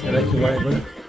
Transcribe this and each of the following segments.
Será que vai agora?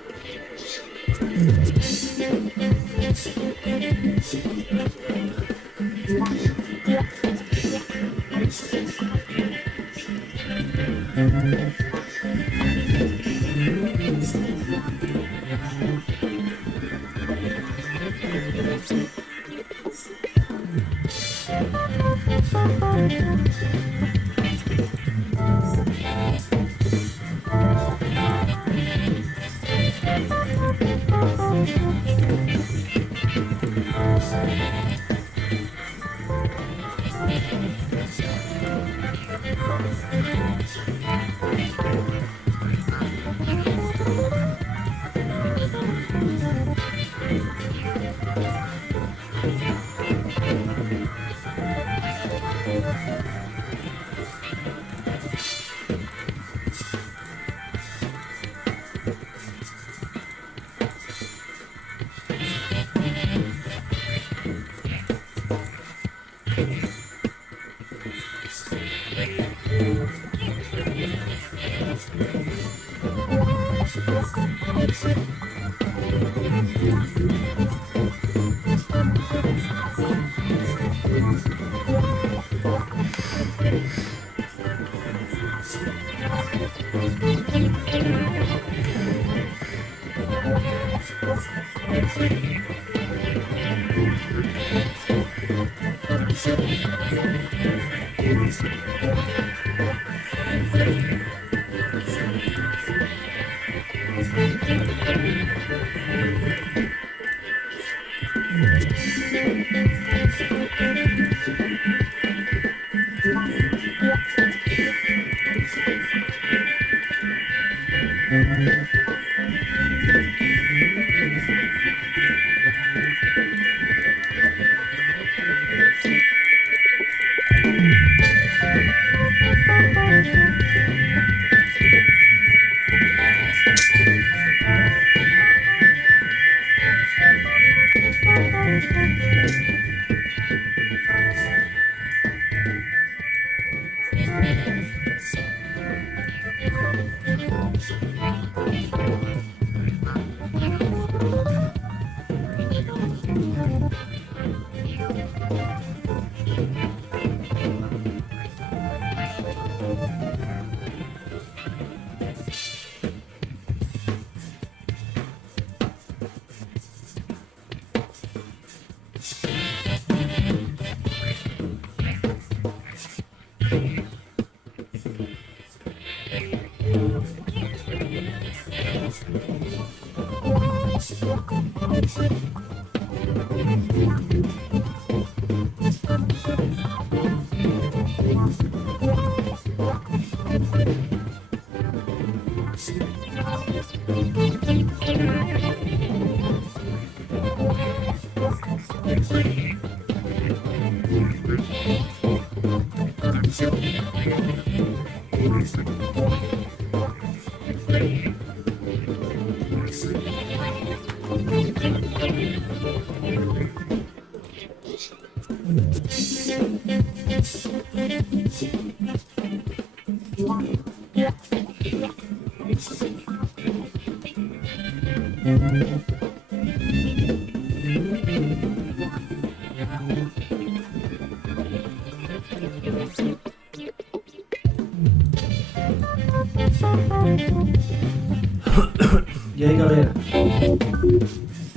E aí, galera?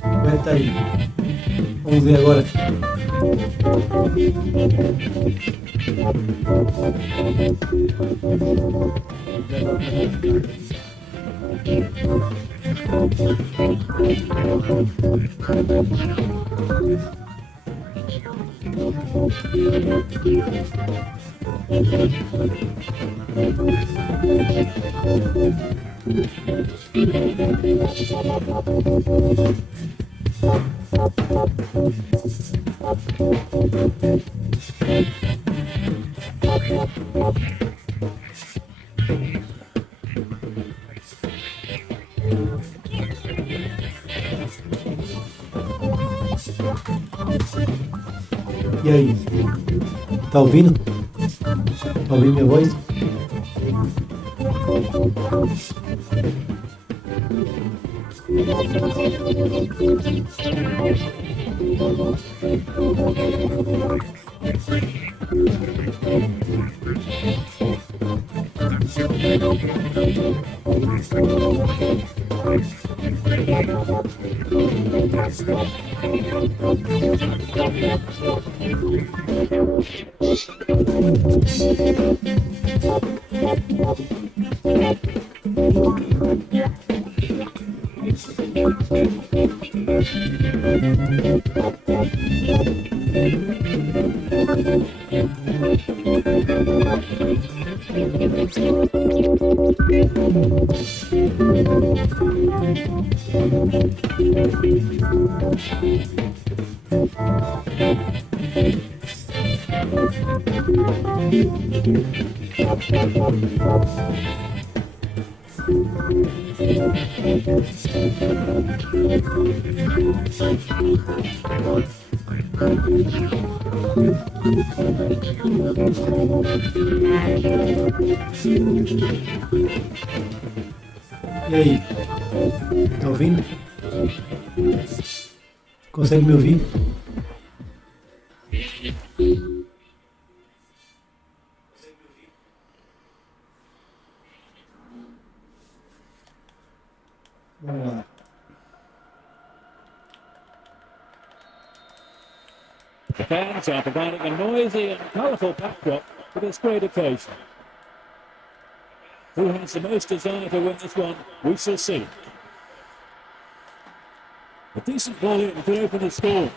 Como é que tá aí? Vamos ver agora. E aí? Tá ouvindo? Tá ouvindo minha voz? E aí? Tá ouvindo? Consegue me ouvir? Vamos lá. The fans are providing a noisy and colourful backdrop for this great occasion. Who has the most desire to win this one, we shall see. A decent volume to open the score.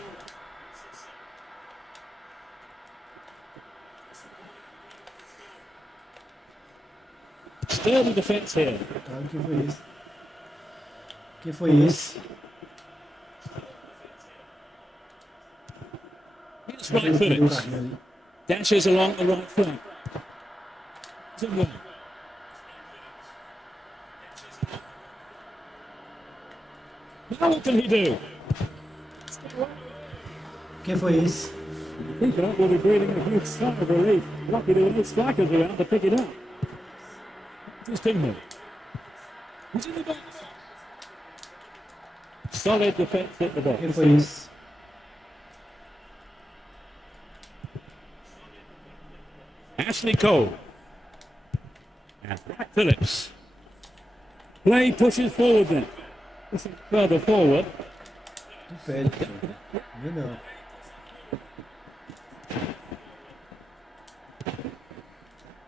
Sturdy defence here. Tá, o que foi isso? O que foi isso? Here's right Phillips. Dashes along the right flank. Now what can he do? O que foi isso? Keep it up, we'll be breathing a huge sigh of relief. Lucky there were no strikers around to pick it up. His teammate. He's in the box. Solid defence at the O que box. foi isso? Ashley Cole. And Wright Phillips. Play pushes forward then. Further forward. Pede. Vê não.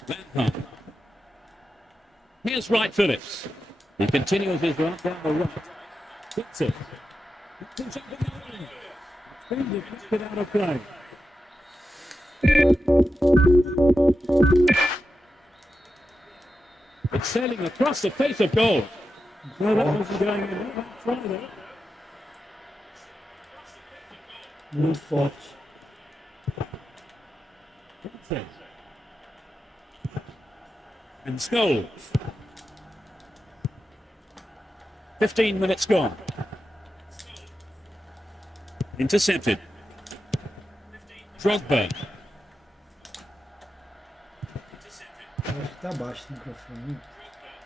Lampard. Here's Wright Phillips. He continues his run down the right. Hits it. Puts up the line. Then deflected out of play. It's sailing across the face of goal. Well, that wasn't going in. Try that. Muito forte. Hits it. And Scholes. 15 minutes gone. Intercepted. Drogba. Eu acho que tá baixo o microfone.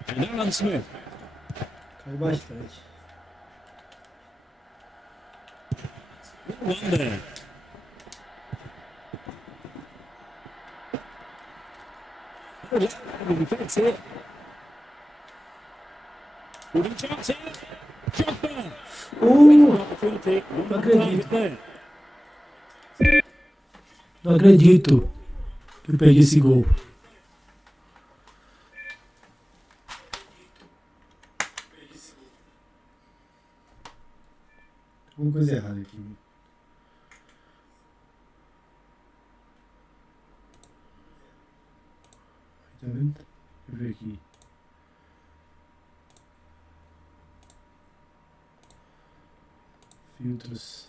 And Alan Smith. Caiu bastante. One there. Defense here. Good chance here. Drogba. Opportunity. Não acredito. There. Não acredito que eu peguei esse gol. Alguma coisa errada aqui. Tá vendo? Deixa eu ver aqui. Filtros.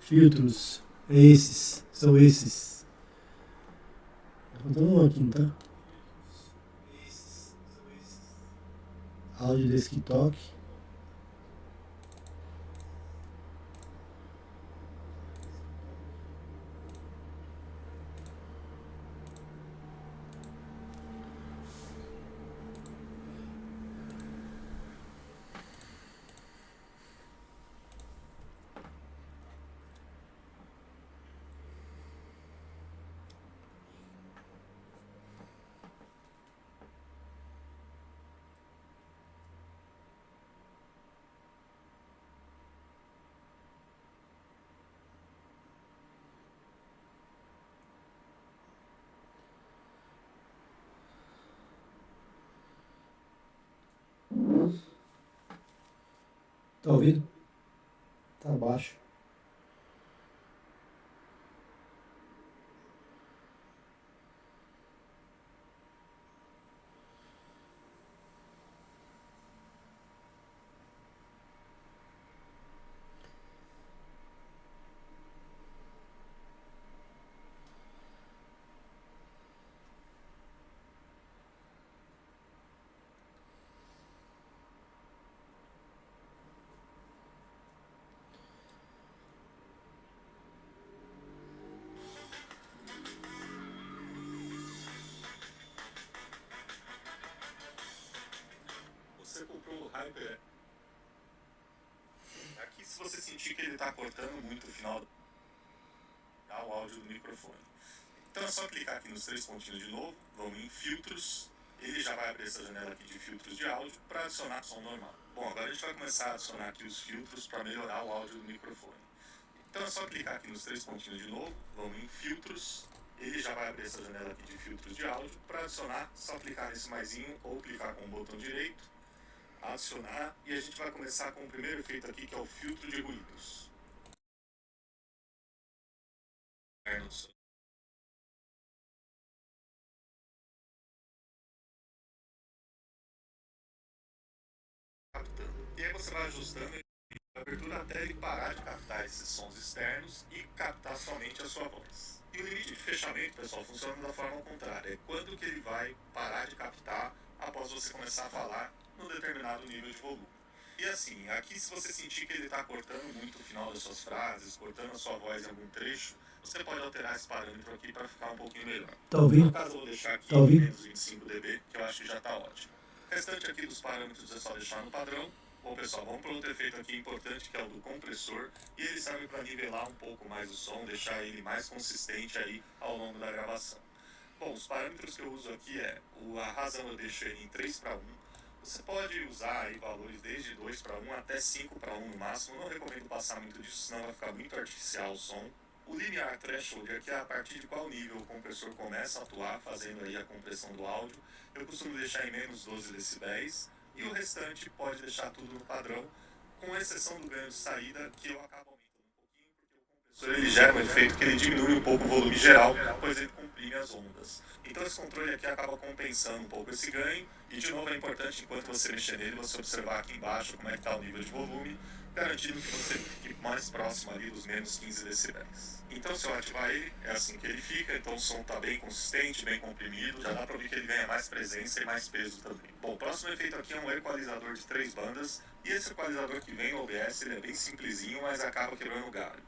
Filtros. É esses. São esses. Tá faltando um aqui, não tá? Áudio desktop. Tá ouvindo? Tá baixo. Você comprou o Hyper. Aqui, se você sentir que ele está cortando muito o final, dá o áudio do microfone. Então é só clicar aqui nos três pontinhos de novo, vamos em filtros, ele já vai abrir essa janela aqui de filtros de áudio para adicionar som normal. Bom, agora a gente vai começar a adicionar aqui os filtros para melhorar o áudio do microfone. Então é só clicar aqui nos três pontinhos de novo, vamos em filtros, ele já vai abrir essa janela aqui de filtros de áudio. Para adicionar, só clicar nesse maisinho ou clicar com o botão direito, adicionar, e a gente vai começar com o primeiro efeito aqui, que é o filtro de ruídos. E aí você vai ajustando a abertura até ele parar de captar esses sons externos e captar somente a sua voz. E o limite de fechamento, pessoal, funciona da forma contrária. É quando que ele vai parar de captar após você começar a falar num determinado nível de volume. E assim, aqui se você sentir que ele está cortando muito o final das suas frases, cortando a sua voz em algum trecho, você pode alterar esse parâmetro aqui para ficar um pouquinho melhor. Tá ouvindo? No caso, eu vou deixar aqui Tá ouvindo? menos 25 dB, que eu acho que já está ótimo. O restante aqui dos parâmetros é só deixar no padrão. Bom, pessoal, vamos para outro efeito aqui importante, que é o do compressor, e ele serve para nivelar um pouco mais o som, deixar ele mais consistente aí ao longo da gravação. Bom, os parâmetros que eu uso aqui a razão eu deixo ele em 3:1. Você pode usar aí valores desde 2:1 até 5:1 no máximo. Não recomendo passar muito disso, senão vai ficar muito artificial o som. O linear threshold aqui é a partir de qual nível o compressor começa a atuar, fazendo aí a compressão do áudio. Eu costumo deixar em menos 12 decibéis. E o restante pode deixar tudo no padrão, com exceção do ganho de saída, que eu acabo aumentando um pouquinho, porque o compressor ele gera um efeito que ele diminui um pouco o volume geral, pois ele comprime as ondas. Então esse controle aqui acaba compensando um pouco esse ganho, e de novo é importante, enquanto você mexer nele, você observar aqui embaixo como é que está o nível de volume, garantindo que você fique mais próximo ali dos menos 15 decibéis. Então, se eu ativar ele, é assim que ele fica, então o som está bem consistente, bem comprimido, já dá para ver que ele ganha mais presença e mais peso também. Bom, o próximo efeito aqui é um equalizador de 3 bandas, e esse equalizador que vem no OBS, ele é bem simplesinho, mas acaba quebrando o galho.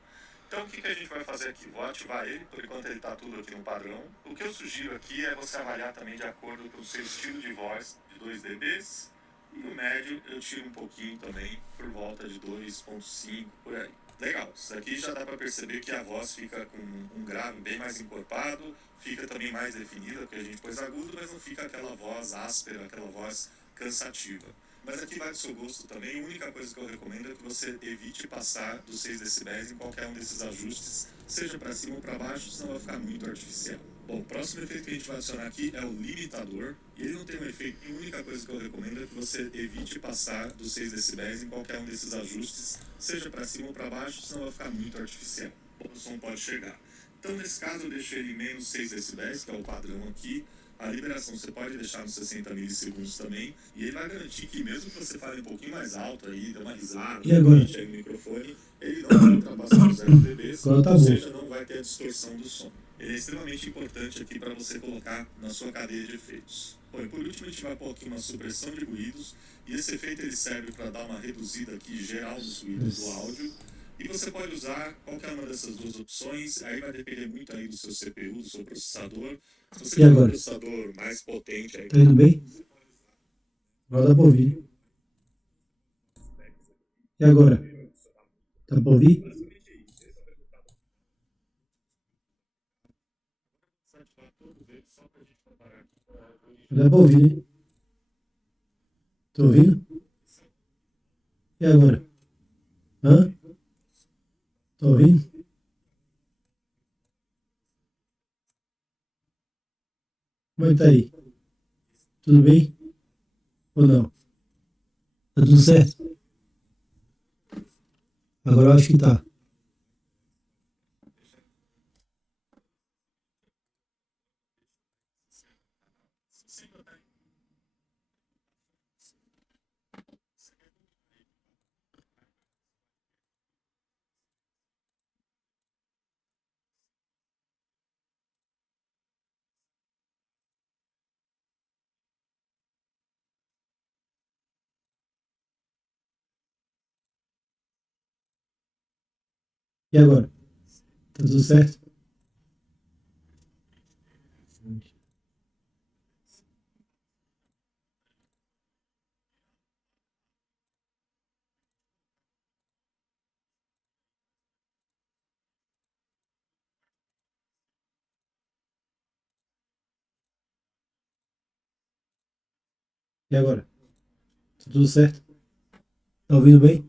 Então, o que a gente vai fazer aqui? Vou ativar ele, por enquanto ele está tudo aqui no padrão. O que eu sugiro aqui é você avaliar também de acordo com o seu estilo de voz, de 2 dBs, e o médio eu tiro um pouquinho também, por volta de 2.5, por aí. Legal, isso aqui já dá para perceber que a voz fica com um grave bem mais encorpado, fica também mais definida, porque a gente pôs agudo, mas não fica aquela voz áspera, aquela voz cansativa. Mas aqui vai do seu gosto também. A única coisa que eu recomendo é que você evite passar dos 6 decibéis em qualquer um desses ajustes, seja para cima ou para baixo, senão vai ficar muito artificial. Bom, o próximo efeito que a gente vai adicionar aqui é o limitador. E ele não tem um efeito, e a única coisa que eu recomendo é que você evite passar dos 6 decibéis em qualquer um desses ajustes, seja para cima ou para baixo, senão vai ficar muito artificial. O som pode chegar. Então, nesse caso, eu deixo ele em menos 6 decibéis, que é o padrão aqui. A liberação você pode deixar nos 60 milissegundos também, e ele vai garantir que mesmo que você fale um pouquinho mais alto aí, dê uma risada, E agora? aí no microfone, ele não vai ultrapassar os 0 dB, Agora tá ou bom. seja, não vai ter a distorção do som. Ele é extremamente importante aqui para você colocar na sua cadeia de efeitos. Bom, e por último a gente vai pôr aqui uma supressão de ruídos, e esse efeito ele serve para dar uma reduzida aqui geral nos ruídos do áudio. E você pode usar qualquer uma dessas duas opções, aí vai depender muito aí do seu CPU, do seu processador. Se você E tiver um agora? processador mais potente aí, Tá indo bem? Agora dá pra ouvir. E agora? Dá pra ouvir? Dá pra ouvir, né? Tô ouvindo? E agora? Hã? Tô ouvindo? Como é que tá aí? Tudo bem? Ou não? Tá tudo certo? Agora eu acho que tá. E agora? Tá tudo certo? E agora? Tá tudo certo? Tá ouvindo bem?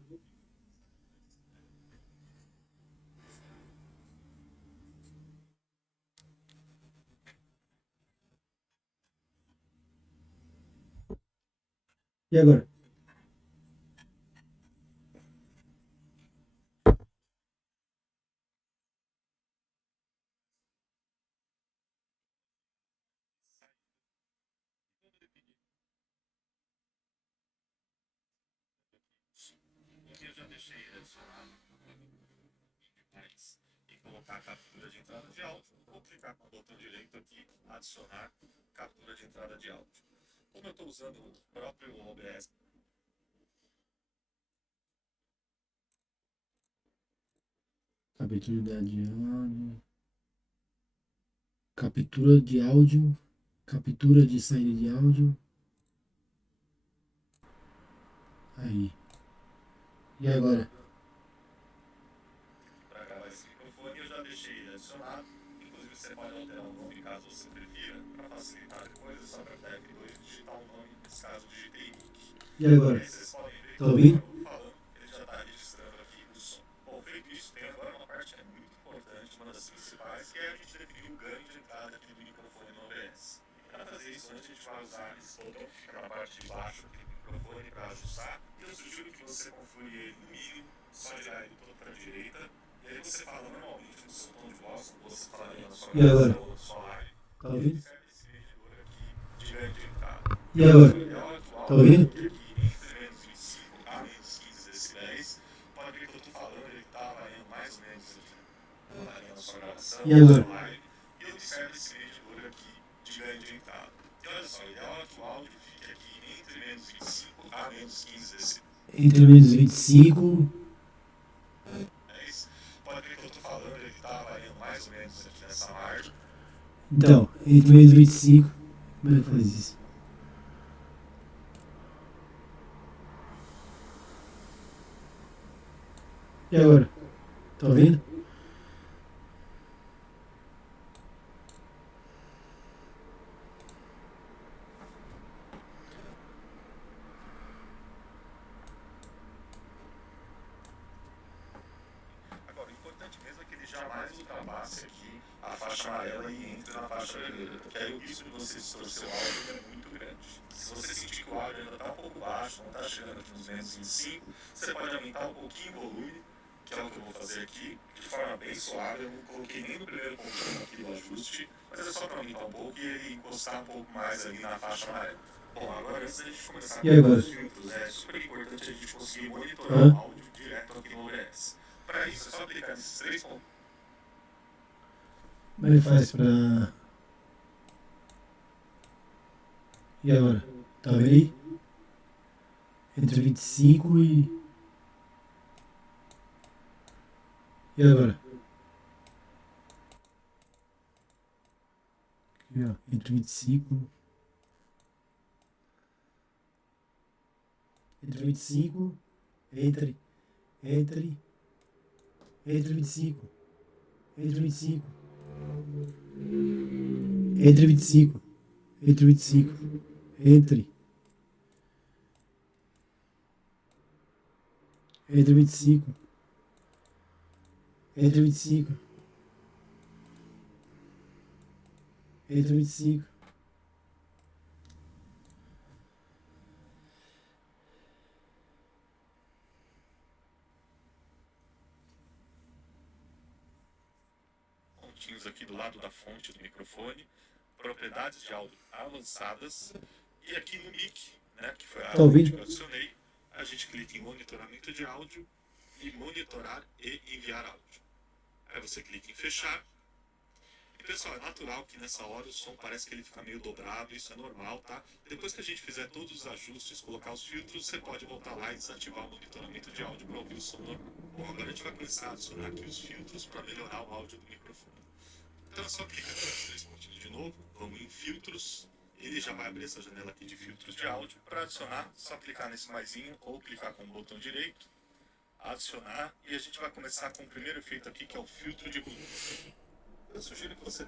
E agora? aqui eu já deixei ele adicionado mais e colocar a captura de entrada de áudio. Vou clicar com o botão direito aqui, adicionar captura de entrada de áudio. Como eu estou usando o próprio OBS, Captura de áudio. Captura de áudio. Captura de saída de áudio. Aí. E agora? para gravar esse microfone, eu já deixei ele adicionado. Inclusive, você pode alterar o nome caso você prefira, para facilitar depois, é só apertar F2 e digitar um nome, nesse caso, digitei Nick. E agora? Aí vocês podem ver que Tá ouvindo? eu vou falando, ele já está registrando aqui o som. Bom, feito isso, tem agora uma parte que é muito importante, uma das principais, que é a gente definir o ganho de entrada aqui do microfone no OBS. Para fazer isso, antes a gente vai usar esse botão que fica na parte de baixo aqui do microfone para ajustar. E eu sugiro que você configure ele no mínimo, só girar ele todo para a direita. E aí você fala normalmente no seu tom de voz, como você falaria na sua E agora? gravação ou na sua live. Tá ouvindo? Serve esse medidor aqui de ganho de entrada. E agora? É o atual, Tá ouvindo? aqui entre menos 25 a menos 15 decibéis. menos na linha da sua gravação, E agora? da sua live, e observe esse medidor aqui de ganho de entrada. E olha só, o ideal é que o áudio fique aqui entre menos 25 a menos 15 decibéis. Entre menos 25. É isso? Pode ver que eu estou falando, ele está variando mais ou menos aqui nessa margem. Então, entre menos 25. Como é que faz isso? E agora? Tá ouvindo? Agora, o importante mesmo é que ele jamais ultrapasse aqui a faixa amarela e entre na faixa vermelha, porque aí o risco de você distorcer o áudio é muito grande. Se você sentir que o áudio ainda está um pouco baixo, não está chegando aqui nos menos 25, você pode aumentar um pouquinho o volume, que é o que eu vou fazer aqui, de forma bem suave. Eu não coloquei nem no primeiro pontinho aqui do ajuste, mas é só para aumentar um pouco e ele encostar um pouco mais ali na faixa amarela. Bom, agora antes da gente começar com os filtros, é super importante a gente conseguir monitorar o áudio direto aqui no OBS. Para isso, é só clicar nesses 3 pontos. Como é que faz pra... E agora? Tá vendo aí? Entre 25 e... E agora? Aqui, ó. Entre 25... Entre 25... Entre 25... Entre 25... Entre 25... Entre 25... Entre 25... Entre 25... Entre 25... Pontinhos aqui do lado da fonte do microfone, propriedades de áudio avançadas, e aqui no mic, né, que foi a fonte que eu adicionei, a gente clica em monitoramento de áudio e monitorar e enviar áudio. Aí você clica em fechar. E pessoal, é natural que nessa hora o som parece que ele fica meio dobrado, isso é normal, tá? Depois que a gente fizer todos os ajustes, colocar os filtros, você pode voltar lá e desativar o monitoramento de áudio para ouvir o som normal. Bom, agora a gente vai começar a adicionar aqui os filtros para melhorar o áudio do microfone. Então é só clicar nesses 3 pontinhos de novo, vamos em filtros, ele já vai abrir essa janela aqui de filtros de áudio. Para adicionar, só clicar nesse maisinho ou clicar com o botão direito, adicionar, e a gente vai começar com o primeiro efeito aqui, que é o filtro de ruído. Eu sugiro que você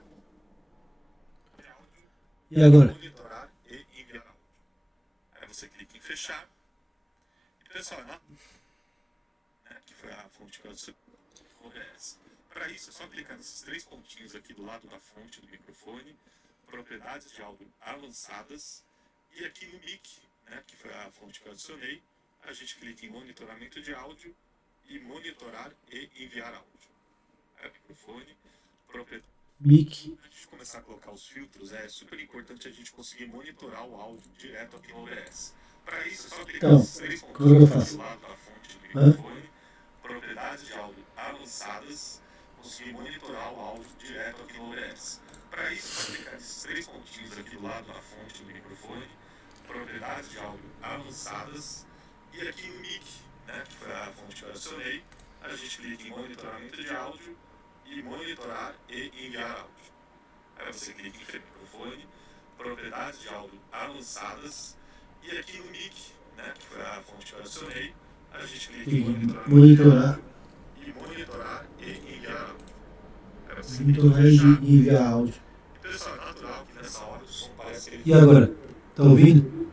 E agora? monitorar e enviar áudio. Aí você clica em fechar. E pessoal, que foi a fonte que eu adicionei. Para isso, é só clicar nesses 3 pontinhos aqui do lado da fonte do microfone, propriedades de áudio avançadas, e aqui no mic, né, que foi a fonte que eu adicionei, a gente clica em monitoramento de áudio e monitorar e enviar áudio. Aí, microfone, propriedade. Mic. Antes de começar a colocar os filtros, é super importante a gente conseguir monitorar o áudio direto aqui no OBS. Para isso, é só clicar Então, nesses 3 como é que eu pontinhos faço? do lado da fonte do microfone, propriedades de áudio avançadas, conseguir monitorar o áudio direto aqui no OBS. Para isso, é só clicar nesses 3 pontinhos aqui do lado da fonte do microfone, propriedades de áudio avançadas, e aqui no mic, né, que foi a fonte que eu adicionei, a gente clica em monitoramento de áudio e monitorar e enviar áudio. Aí você clica em microfone, propriedades de áudio avançadas, e aqui no mic, né, que foi a fonte que eu adicionei, a gente clica em Monitorar. E monitorar e enviar áudio. Aí você Monitorar clica em fechar. e enviar áudio. E pessoal, é natural que nessa hora o som parece que ele E agora? Tá ouvindo?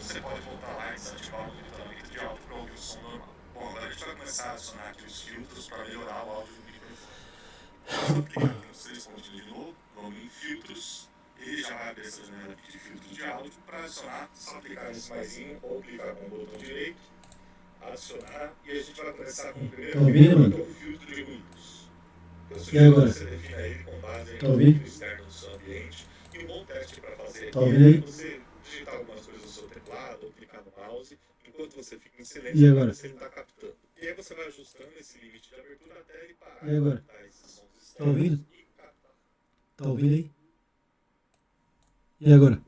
Você pode voltar lá e desativar o monitoramento de áudio para ouvir o som normal. Bom, agora a gente vai começar a adicionar aqui os filtros para melhorar o áudio do microfone. Só clicar aqui nos 3 pontinhos de novo, vamos em filtros, ele já vai abrir essa janela aqui de filtros de áudio. Para adicionar, só clicar nesse maisinho ou clicar com o botão direito, adicionar, e a gente vai começar com o primeiro filtro, que é o filtro de ruídos. Eu sugiro que você defina ele com base no ruído externo do seu ambiente, e um bom teste para fazer aqui é você digitar algumas coisas no seu teclado ou clicar no mouse, enquanto você fica em silêncio para ver se ele está captando. E E aí você vai ajustando esse limite de abertura até ele parar. E agora? Esses sons Tá ouvindo? externos e captar. Tá ouvindo aí? E agora?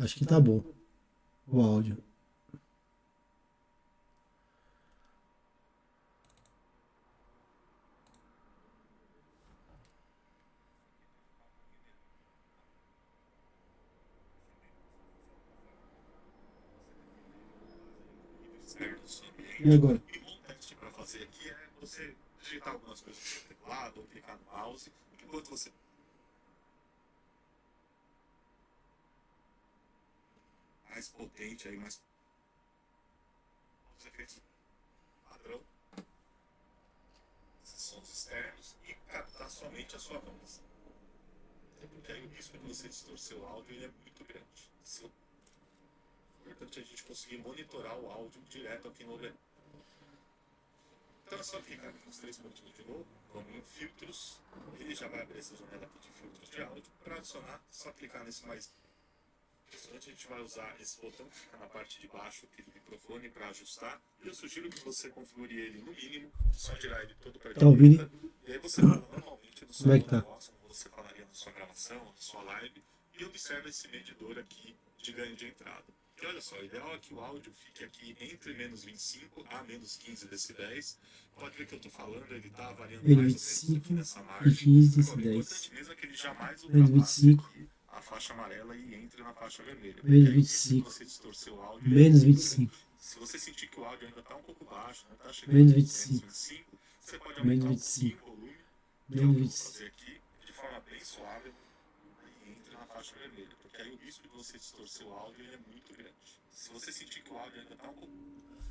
Acho que tá bom o áudio. Externos. E agora? E um teste para fazer aqui é você digitar algumas coisas no seu teclado ou clicar no mouse, enquanto você mais potente aí, mais os efeitos padrão, esses sons externos e captar somente a sua voz. Porque aí o risco de você distorcer o áudio ele é muito grande. É importante a gente conseguir monitorar o áudio direto aqui no OBS. Então é só clicar aqui nos 3 pontinhos de novo, como em filtros, ele já vai abrir essa janela aqui de filtros de áudio. Para adicionar, é só clicar nesse mais. Antes a gente vai usar esse botão que fica na parte de baixo aqui do microfone para ajustar. E eu sugiro que você configure ele no mínimo, só girar ele todo para a Tá ouvindo? direita. E aí você fala normalmente no seu Como é que tá? negócio, como você falaria na sua gravação, na sua live, e observa esse medidor aqui de ganho de entrada. E olha só, o ideal é que o áudio fique aqui entre menos 25 a menos 15 decibéis. Pode ver que eu estou falando, ele está variando Menos mais ou menos 25 aqui nessa e margem. 15 Agora, o decibéis. importante mesmo é que ele jamais Menos ultrapasse 25. aqui a faixa amarela e entre na faixa vermelha. Menos Porque aí o risco de 25. você distorcer o áudio Menos é muito 25. grande. Se você sentir que o áudio ainda está um pouco baixo, não está chegando Menos a 25. 25, você pode Menos aumentar um 25. pouquinho o volume, que é o Menos que eu vou 25. fazer aqui, de forma bem suave, e entre na faixa vermelha. Porque aí o risco de você distorcer o áudio ele é muito grande. Se você sentir que o áudio ainda está um pouco.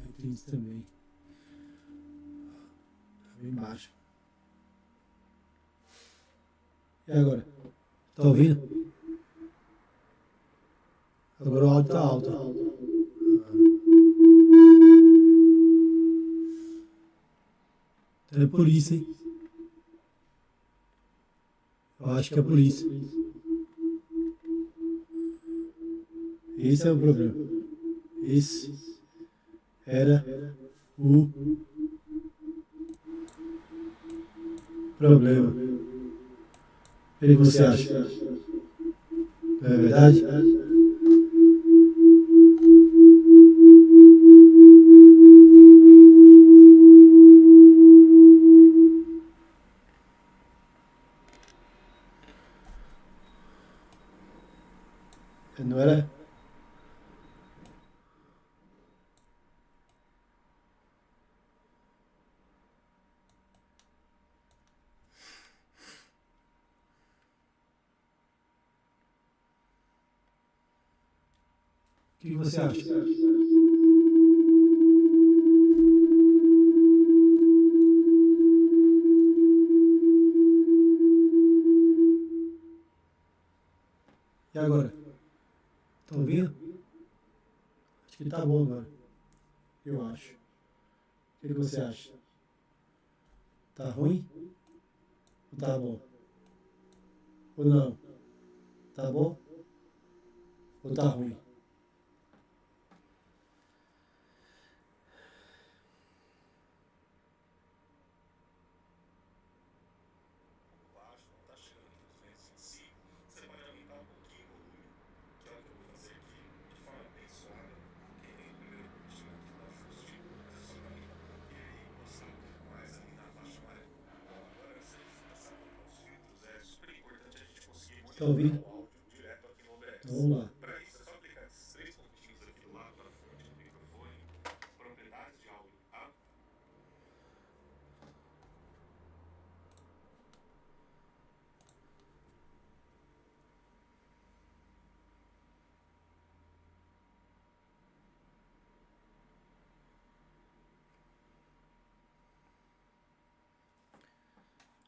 Entendi também. Tá bem baixo. E agora? Tá ouvindo? Agora o áudio tá alto. Então é por isso, hein? Eu acho que é por isso. Esse é o problema. Esse era o problema. O que você acha? Não é verdade? Não era? O que você acha? E agora? Tá ouvindo? Acho que tá bom agora. Eu acho. O que você acha? Tá ruim? Ou tá bom? Ou não? Tá bom? Ou tá ruim? Baixo, não está chegando aqui nos 205, você pode aumentar um pouquinho o volume, que é o que eu vou fazer aqui, de forma bem suave, porque nem primeiro chega aqui no ajuste, você só vai aumentar um pouquinho e coçar mais ali na faixa amarela. Agora, essa ajustação aos filtros é super importante a gente conseguir Tá monitorar ouvindo? o áudio direto aqui no OBS. Então vamos lá. Para isso, é só clicar nesses 3 pontinhos aqui do lado da fonte do microfone, propriedades de áudio.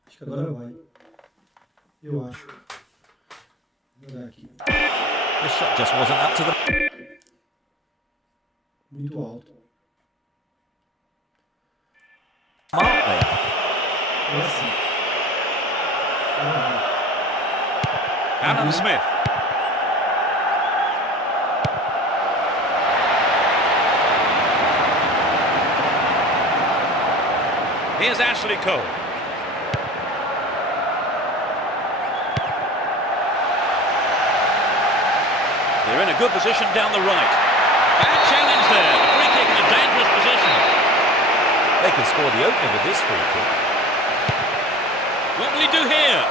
Acho que agora vai. Eu acho. Vou olhar aqui. The shot just wasn't up to the... Muito alto. mark there. É assim. Alan Smith. Here's Ashley Cole. They're in a good position down the right. Bad challenge there. The free kick in a dangerous position. They can score the opener with this free kick. What will he do here?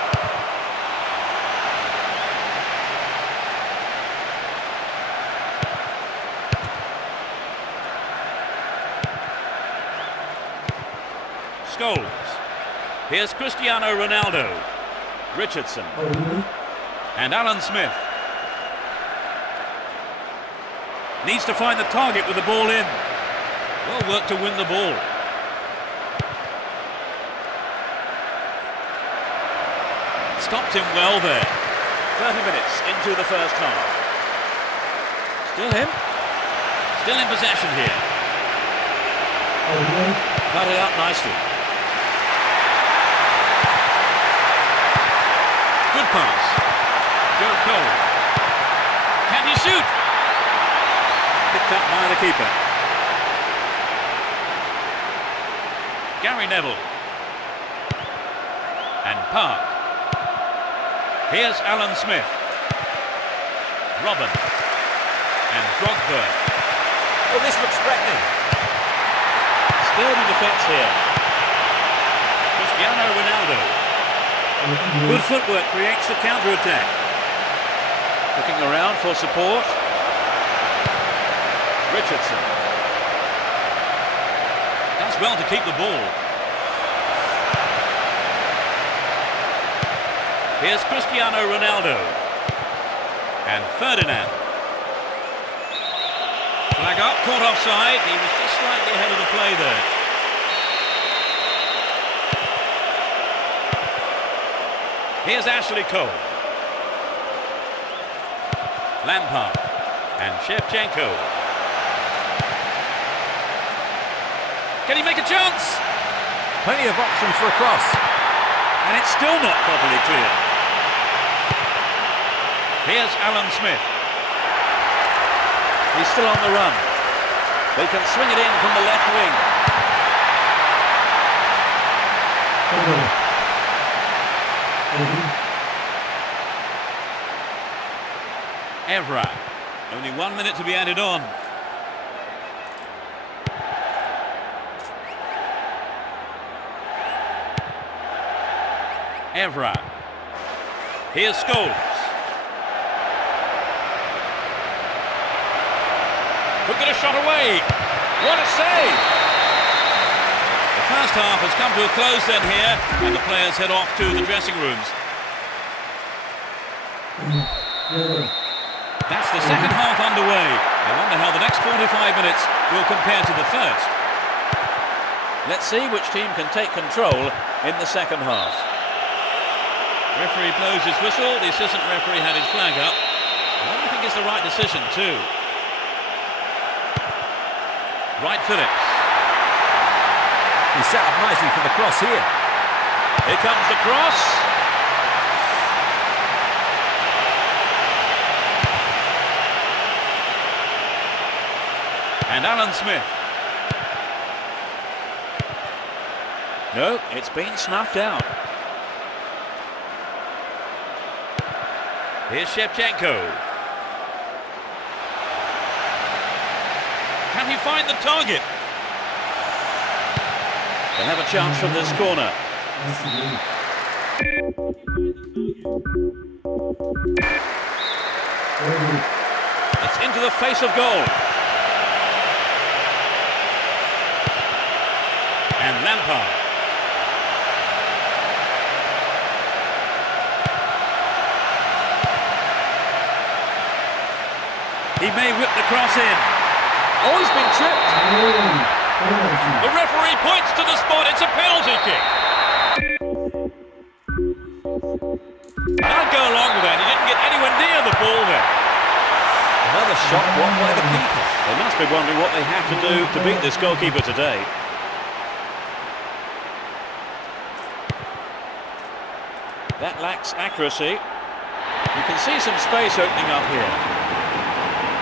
Scholes. Here's Cristiano Ronaldo. Richardson. And Alan Smith. Needs to find the target with the ball in. Well worked to win the ball. Stopped him well there. 30 minutes into the first half. Still him. Still in possession here. Cut it out nicely. Good pass. Joe Cole. Can he shoot? Picked up by the keeper. Gary Neville. And Park. Here's Alan Smith. Robin. And Drogba. Oh, this looks threatening. Sturdy defence here. Cristiano Ronaldo. Good footwork creates the counter-attack. Looking around for support. Richardson. Does well to keep the ball. Here's Cristiano Ronaldo. And Ferdinand. Flag up, caught offside. He was just slightly ahead of the play there. Here's Ashley Cole. Lampard. And Shevchenko. Can he make a chance? Plenty of options for a cross. And it's still not properly cleared. Here's Alan Smith. He's still on the run. They can swing it in from the left wing. Evra. Only 1 minute to be added on. Evra. Here's Scholes. Could get a shot away. What a save! The first half has come to a close then here, and the players head off to the dressing rooms. That's the second half underway. I wonder how the next 45 minutes will compare to the first. Let's see which team can take control in the second half. Referee blows his whistle. The assistant referee had his flag up. What do you think is the right decision too? Wright Phillips. He's set up nicely for the cross here. Here comes the cross. And Alan Smith. No, it's been snuffed out. Here's Shevchenko. Can he find the target? They'll have a chance from this corner. It's into the face of goal. And Lampard. He may whip the cross in. Oh, he's been tripped. The referee points to the spot. It's a penalty kick. I'd go along with that. He didn't get anywhere near the ball there. Another shot blocked by the keeper. They must be wondering what they have to do to beat this goalkeeper today. That lacks accuracy. You can see some space opening up here.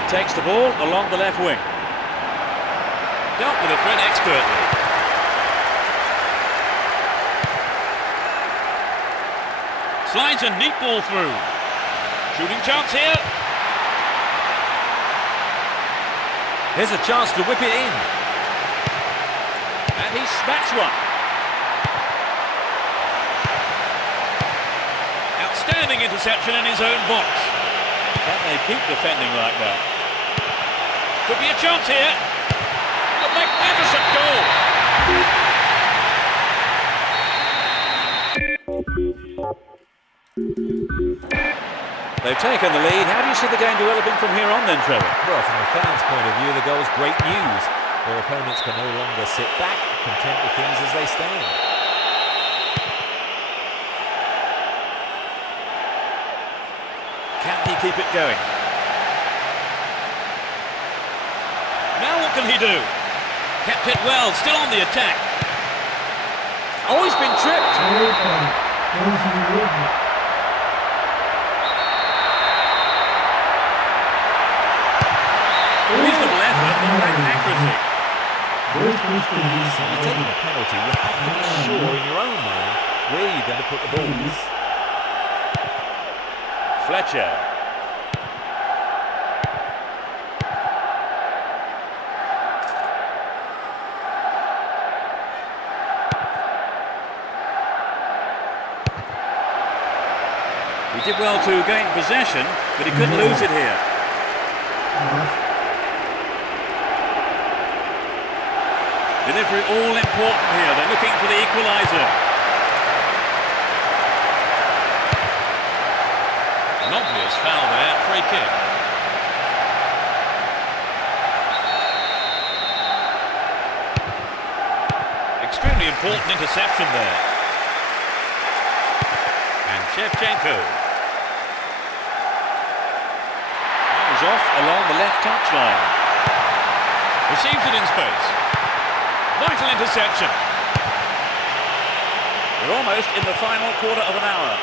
Takes the ball along the left wing. Dealt with the threat expertly. Slides a neat ball through. Shooting chance here. Here's a chance to whip it in. And he smacks one. Outstanding interception in his own box. Can they keep defending like that? Could be a chance here. A magnificent goal. They've taken the lead. How do you see the game developing from here on then, Trevor? Well, from a fan's point of view, the goal's great news. Their opponents can no longer sit back, content with things as they stand. Can he keep it going? Now what can he do? Kept it well, still on the attack. Oh, he's been tripped. Reasonable effort, but lack accuracy. You're taking a penalty, you have to be sure in your own mind where you're going to put the ball. Fletcher. He did well to gain possession, but he couldn't lose it here. Delivery all important here. They're looking for the equaliser. An obvious foul there, free kick. Extremely important interception there. And Shevchenko. That is off along the left touchline. Receives it in space. Vital interception. We're almost in the final quarter of an hour.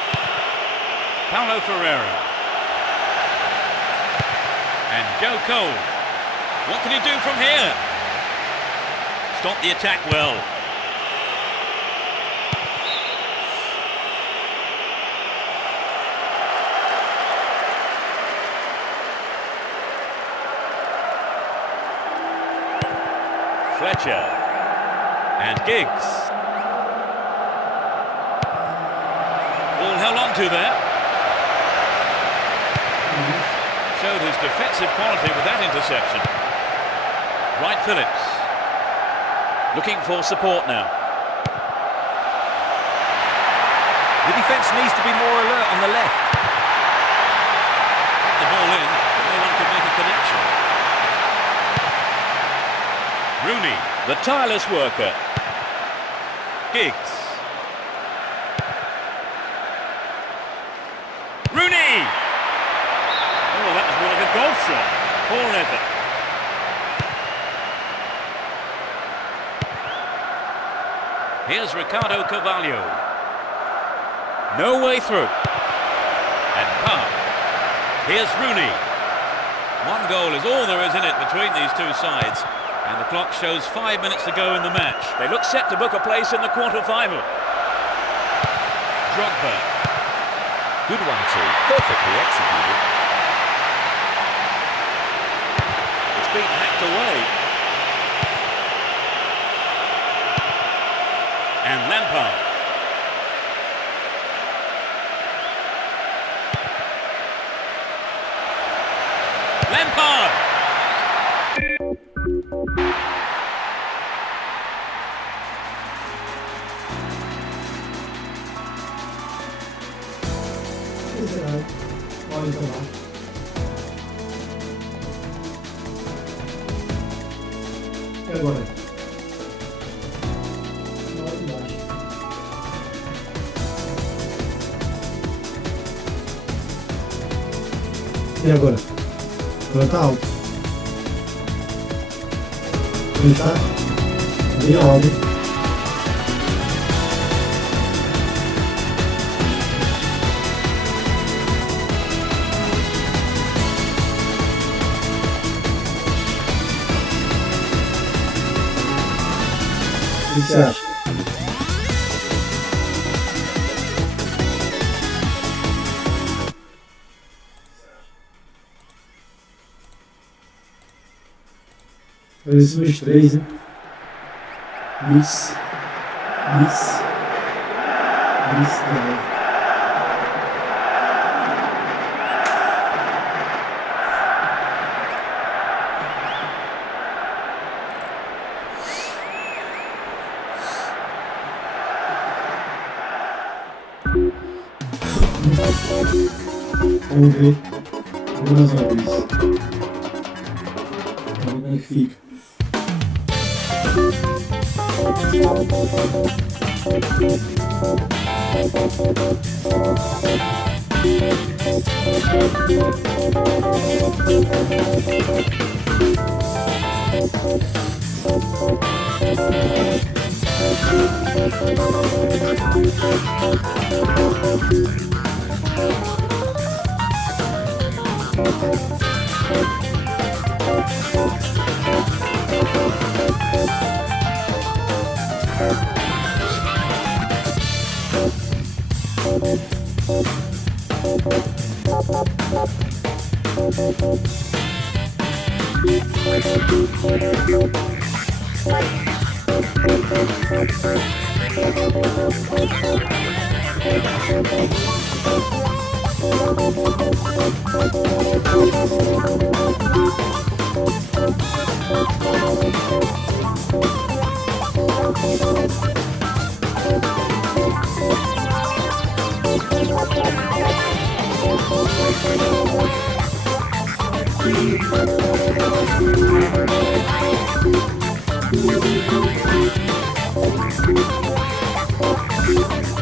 Paulo Ferreira. And Joe Cole. What can he do from here? Stop the attack well. Fletcher. And Giggs. Ball held on to there. Showed his defensive quality with that interception. Wright Phillips. Looking for support now. The defence needs to be more alert on the left. Got the ball in, but no one could make a connection. Rooney, the tireless worker. Giggs. Rooney! Oh, that was more like a golf shot. Poor effort. Here's Ricardo Carvalho. No way through. And Park. Here's Rooney. One goal is all there is in it between these two sides. And the clock shows 5 minutes to go in the match. They look set to book a place in the quarter-final. Drogba. Good one too, perfectly executed. It's been hacked away. And Lampard. Lampard! Olha então lá. E agora? Lá embaixo. E agora? Agora tá alto. Ele tá bem alto. O que você acha? Parece os três, né? Miss. Não. Vamos ver mais uma vez. Vamos ver como é que fica.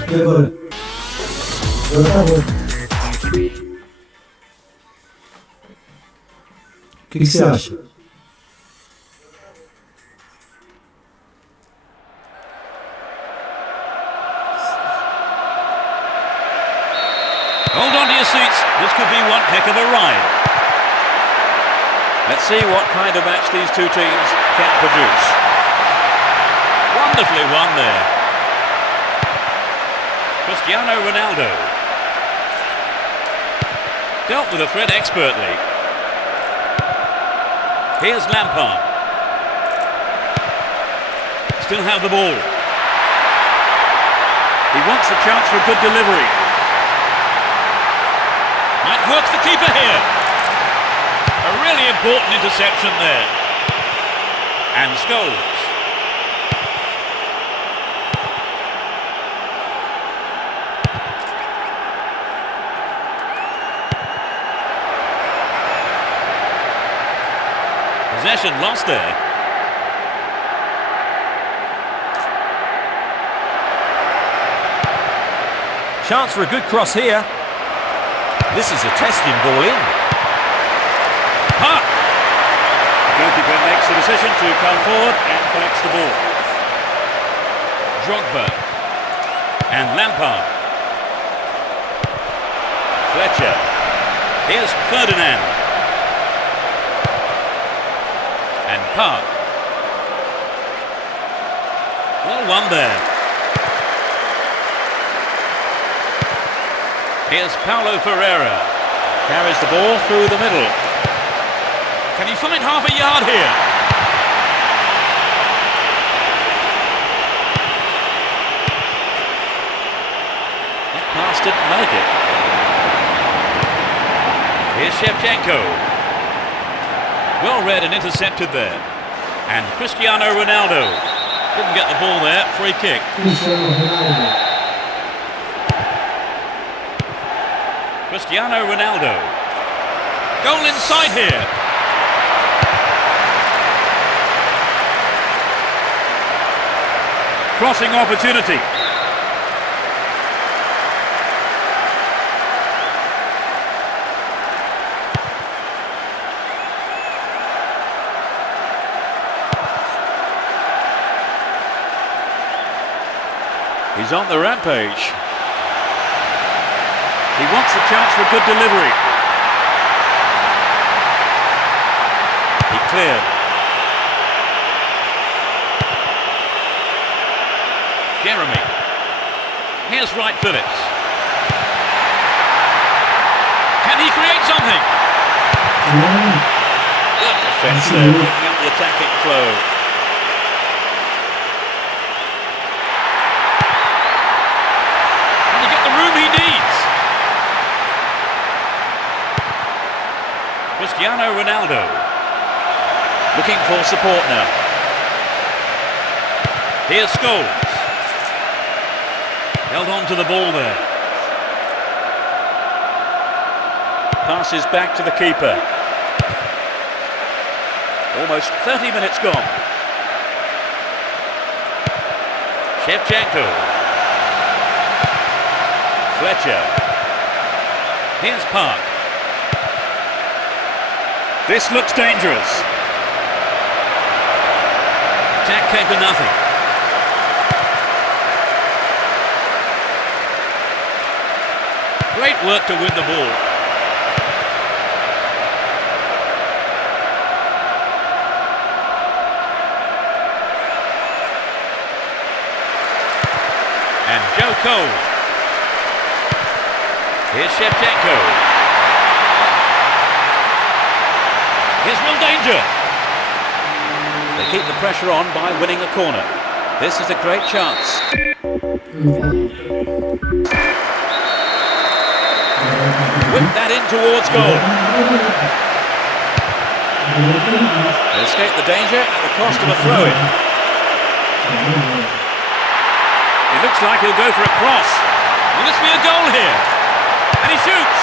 E agora? Agora tá bom. O que você acha? Hold on to your seats. This could be one heck of a ride. Let's see what kind of match these two teams can produce. Wonderfully won there. Cristiano Ronaldo. Dealt with the threat expertly. Here's Lampard. Still have the ball. He wants a chance for a good delivery. Might work the keeper here. A really important interception there. And Scholes. Possession lost there. Chance for a good cross here. This is a testing ball in. Park. The goalkeeper makes the decision to come forward and collects the ball. Drogba. And Lampard. Fletcher. Here's Ferdinand. And Park. Well won there. Here's Paulo Ferreira. Carries the ball through the middle. Can he find half a yard here? That pass didn't make it. Here's Shevchenko. Well read and intercepted there. And Cristiano Ronaldo. Didn't get the ball there. Free kick. Cristiano Ronaldo. Cristiano Ronaldo. Goal inside here. Crossing opportunity. He's on the rampage. He wants a chance for a good delivery. He cleared. Jeremy. Here's Wright Phillips. Can he create something? Good defence there, picking up the attacking flow. Can he get the room he needs? Cristiano Ronaldo looking for support now. Here's Scholes. Held on to the ball there. Passes back to the keeper. Almost 30 minutes gone. Shevchenko. Fletcher. Here's Park. This looks dangerous. Attack came to nothing. Great work to win the ball. And Joe Cole. Here's Shevchenko. Here's real danger. They keep the pressure on by winning a corner. This is a great chance. Whip that in towards goal. They escape the danger at the cost of a throw-in. It looks like he'll go for a cross. Will this be a goal here? And he shoots.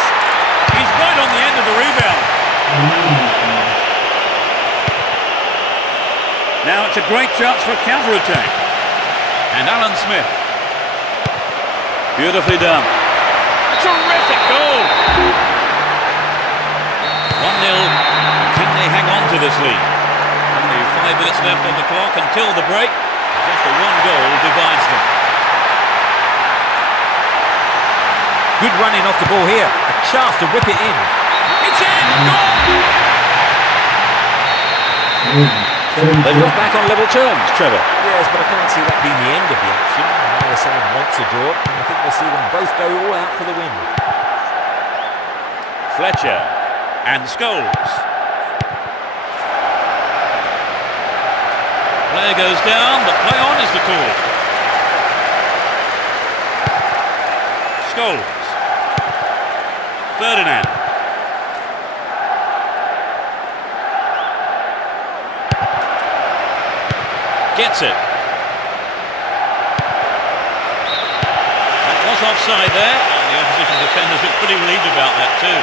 He's right on the end of the rebound. Now it's a great chance for a counter-attack. And Alan Smith. Beautifully done. A terrific goal. 1-0. Can they hang on to this lead? Only 5 minutes left on the clock until the break. Just the one goal divides them. Good running off the ball here. A chance to whip it in. It's in! Goal! They've got back on level terms, Trevor. Yes, but I can't see that being the end of the action. Neither side wants a draw, and I think we'll see them both go all out for the win. Fletcher and Scholes. Player goes down, but play on is the call. Scholes. Ferdinand. Gets it. That was offside there, and the opposition defenders look pretty relieved about that too.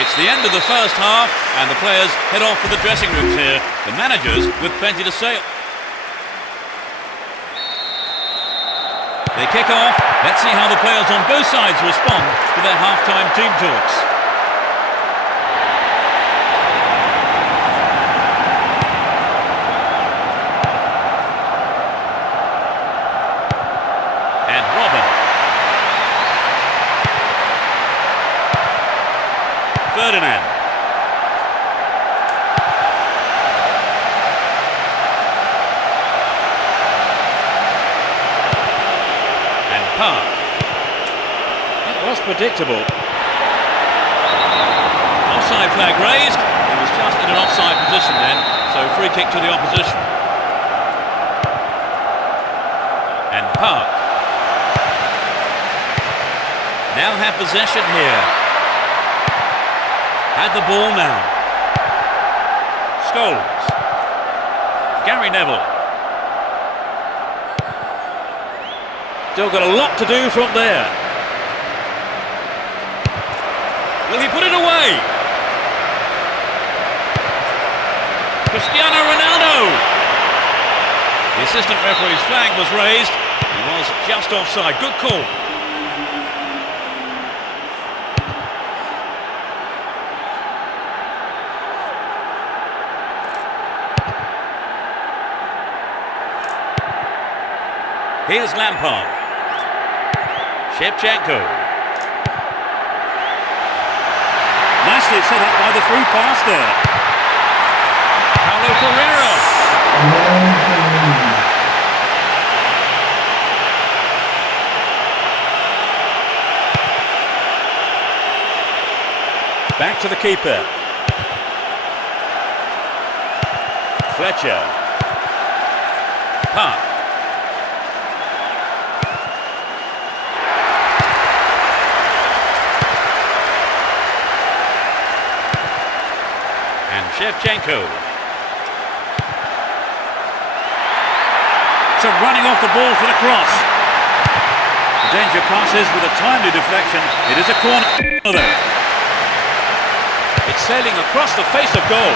It's the end of the first half, and the players head off to the dressing rooms here. The managers with plenty to say. They kick off. Let's see how the players on both sides respond to their half-time team talks. And Robin. Ferdinand. Park. It was predictable. Offside flag raised. He was just in an offside position then, so free kick to the opposition. And Park. Now have possession here. Had the ball now. Scholes. Gary Neville. Still got a lot to do from there. Will he put it away? Cristiano Ronaldo. The assistant referee's flag was raised. He was just offside. Good call. Here's Lampard. Shevchenko. Nicely set up by the through pass there. Paulo Ferreira. Back to the keeper. Fletcher. Park. And Shevchenko. So running off the ball for the cross. Danger passes with a timely deflection. It is a corner though. It's sailing across the face of goal.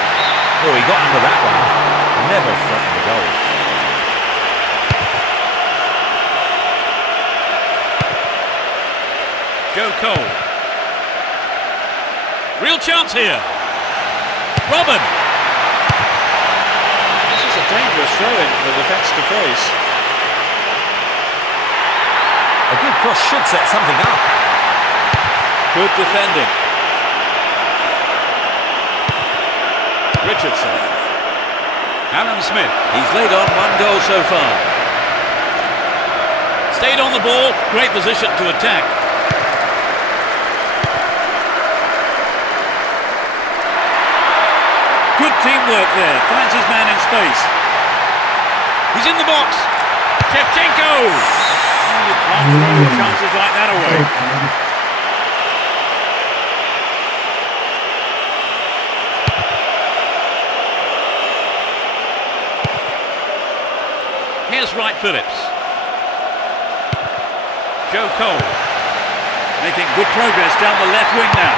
Oh, he got under that one. Never threatened the goal. Joe Cole. Real chance here. Robin. This is a dangerous throw-in for the defence to face. A good cross should set something up. Good defending. Richardson. Alan Smith. He's laid on 1 goal so far. Stayed on the ball. Great position to attack. Good teamwork there. Finds his man in space. He's in the box. Shevchenko. Oh, you can't throw chances like that away. Here's Wright Phillips. Joe Cole. Making good progress down the left wing now.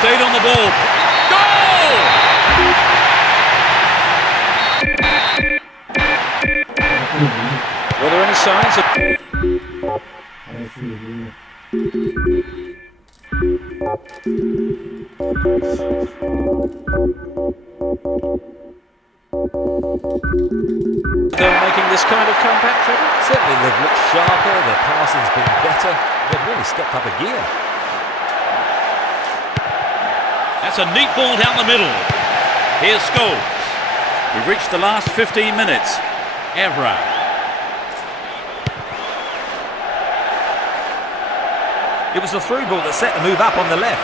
Stayed on the ball. Goal! Were there any signs of... They're making this kind of comeback, Trevor? Certainly they've looked sharper, their passing's been better. They've really stepped up a gear. That's a neat ball down the middle. Here's Scholes. We've reached the last 15 minutes. Evra. It was the through ball that set the move up on the left.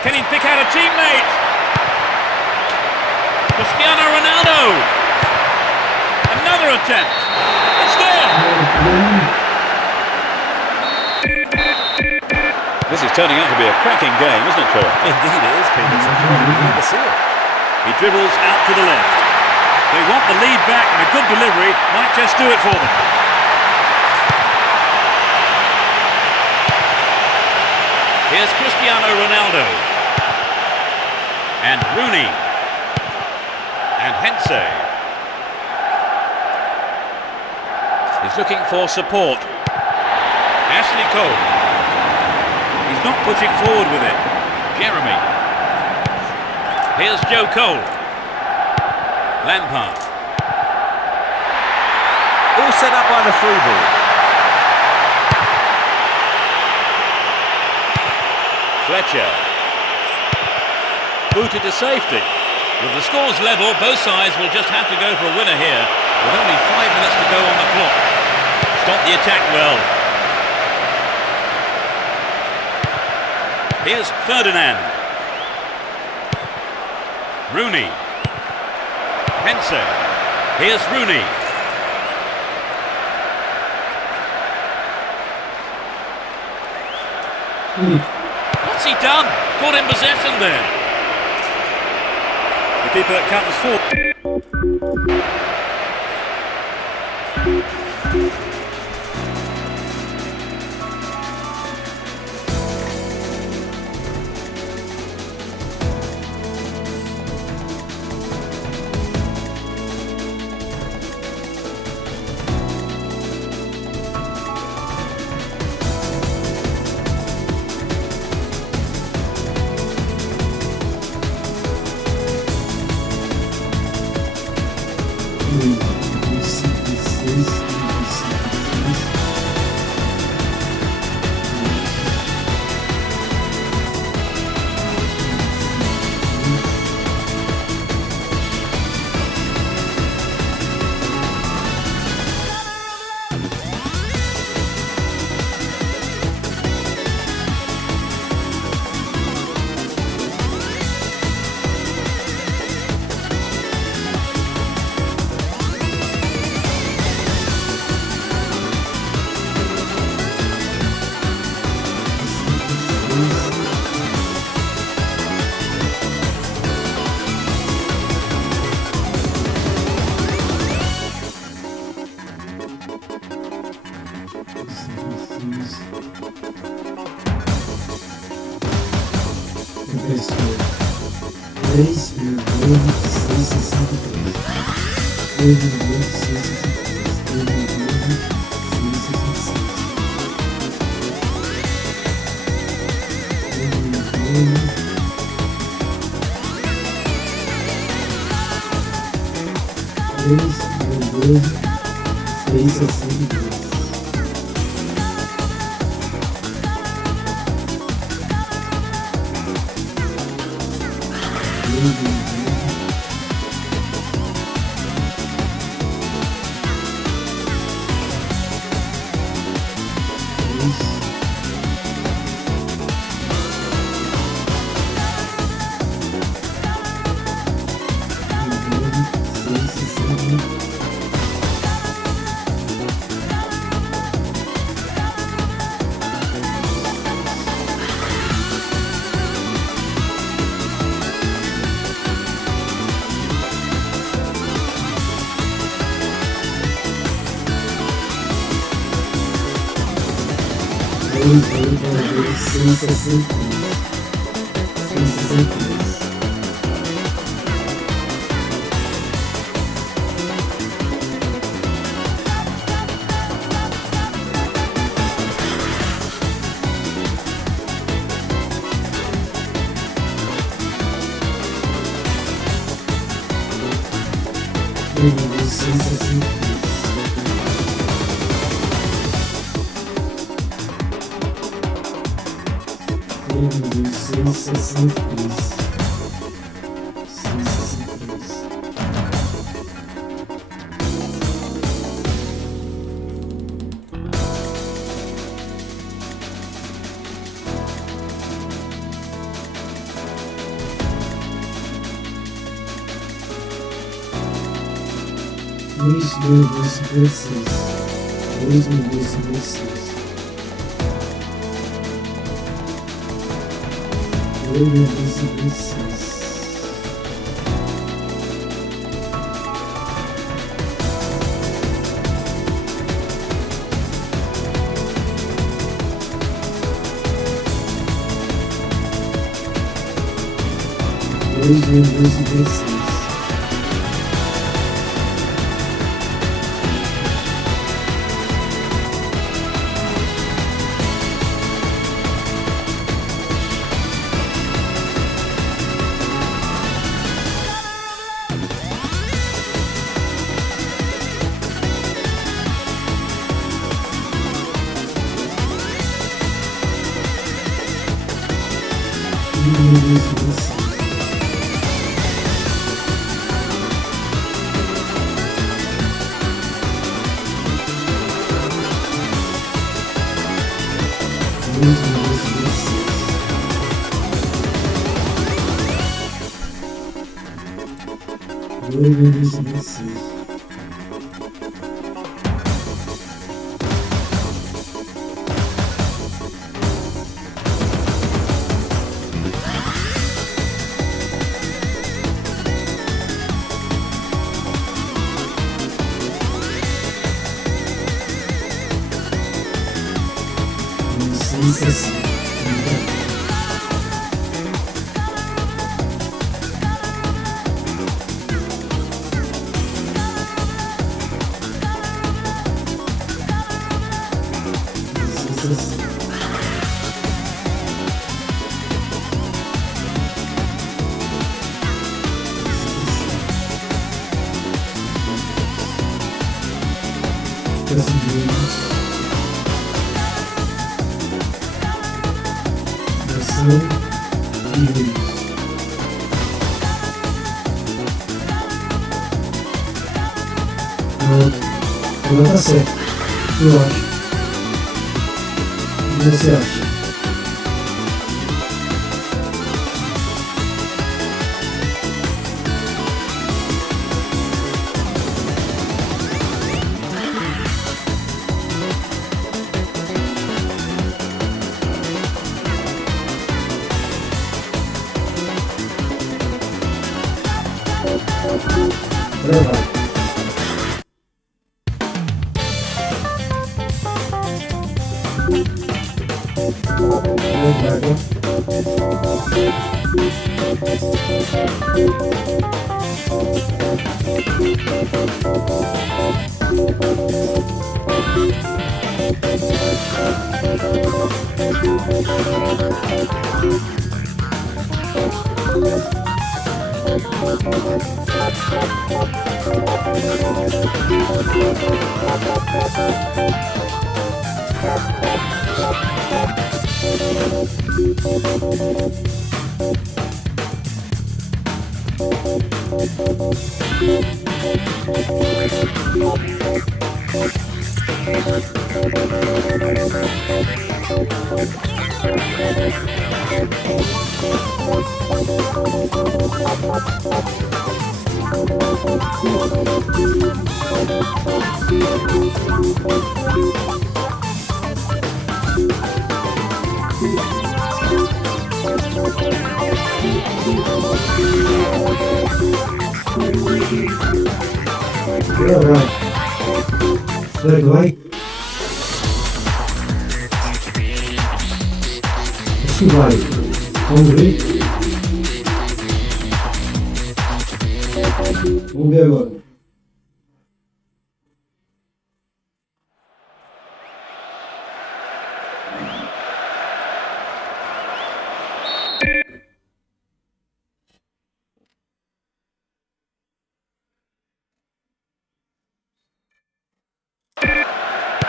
Can he pick out a teammate? Cristiano Ronaldo. Another attempt. It's there. This is turning out to be a cracking game, isn't it, Trevor? Indeed it is, Peter. It's enjoyable to see it. He dribbles out to the left. They want the lead back, and a good delivery might just do it for them. Here's Cristiano Ronaldo. And Rooney. And Hense. He's looking for support. Ashley Cole. He's not pushing forward with it. Jeremy. Here's Joe Cole. Lampard. All set up by the through ball. Fletcher. Booted to safety. With the scores level, both sides will just have to go for a winner here, with only 5 minutes to go on the clock. Stop the attack well. Here's Ferdinand. Rooney. Hense. Here's Rooney. What's he done? Caught in possession there. The keeper comes forward. Ela tá certa, eu acho. O que você acha? Gravar. Será que vai? Acho que vai. Vamos ver. Vamos ver agora.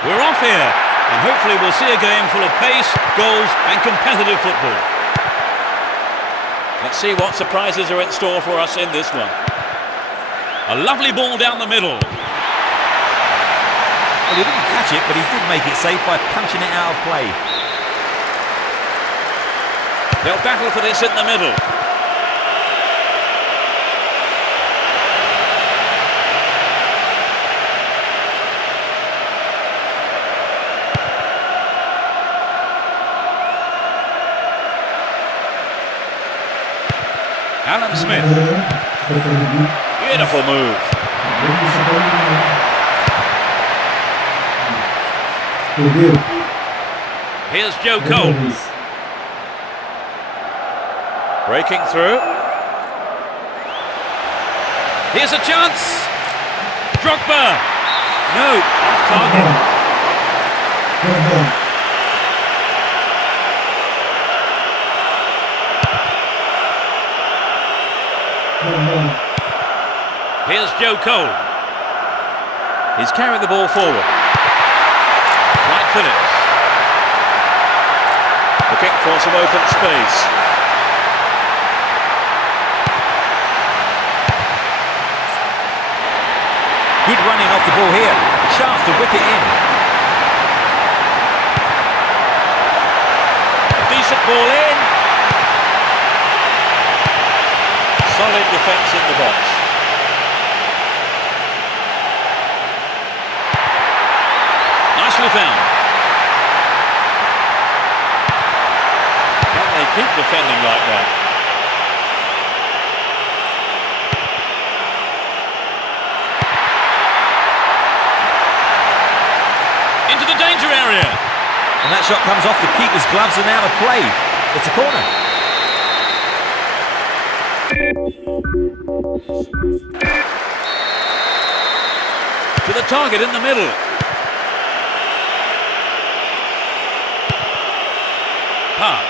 We're off here, and hopefully we'll see a game full of pace, goals and competitive football. Let's see what surprises are in store for us in this one. A lovely ball down the middle. Well, he didn't catch it, but he did make it safe by punching it out of play. They'll battle for this in the middle. Alan Smith. Beautiful move. Here's Joe Cole. Breaking through. Here's a chance. Drogba. No, off target. Here's Joe Cole. He's carried the ball forward. Right Phillips. Looking for some open space. Good running off the ball here. Chance to whip it in. A decent ball in. Solid defence in the box. Nicely found. Can they keep defending like that? Into the danger area. And that shot comes off the keeper's gloves and out of play. It's a corner. To the target in the middle. Park.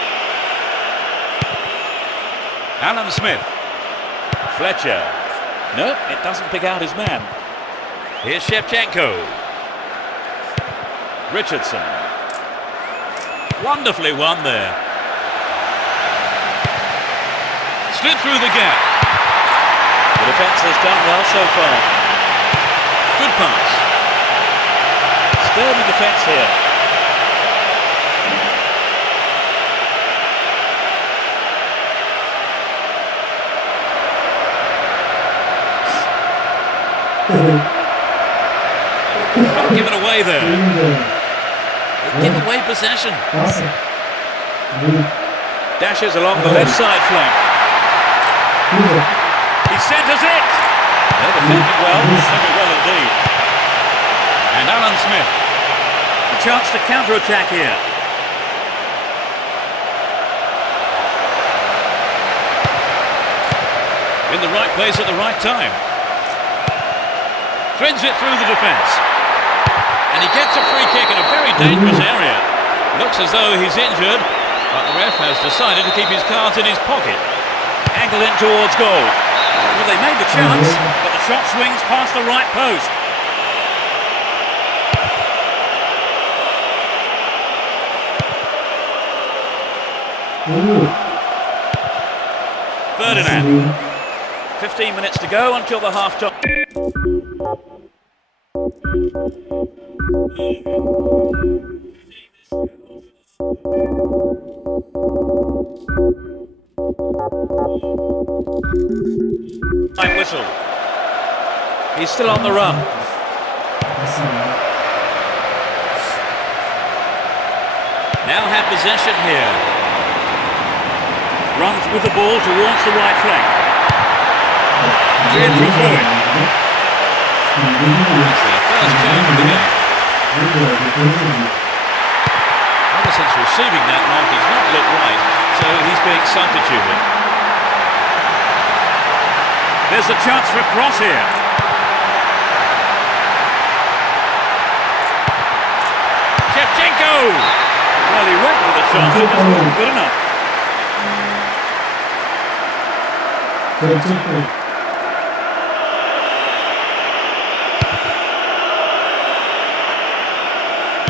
Alan Smith. Fletcher. No, it doesn't pick out his man. Here's Shevchenko. Richardson. Wonderfully won there. Slid through the gap. The defence has done well so far. Good pass. Sturdy defence here. Don't give it away there. They give away possession. Dashes along the left side flank. He centres it. They're defending well, very well indeed. And Alan Smith. A chance to counter-attack here. In the right place at the right time. Threads it through the defence. And he gets a free kick in a very dangerous area. Looks as though he's injured, but the ref has decided to keep his cards in his pocket. Angled in towards goal. Well, they made the chance, but the shot swings past the right post. Ferdinand. 15 minutes to go until the half-time. Time whistle. He's still on the run. Now have possession here. Runs with the ball towards the right flank. Cleared for a throw-in. It's their first turn of the game. Ever since receiving that mark, he's not looked right, so he's being substituted. There's a chance for a cross here. Shevchenko! Well, he went for the shot, it just wasn't good enough.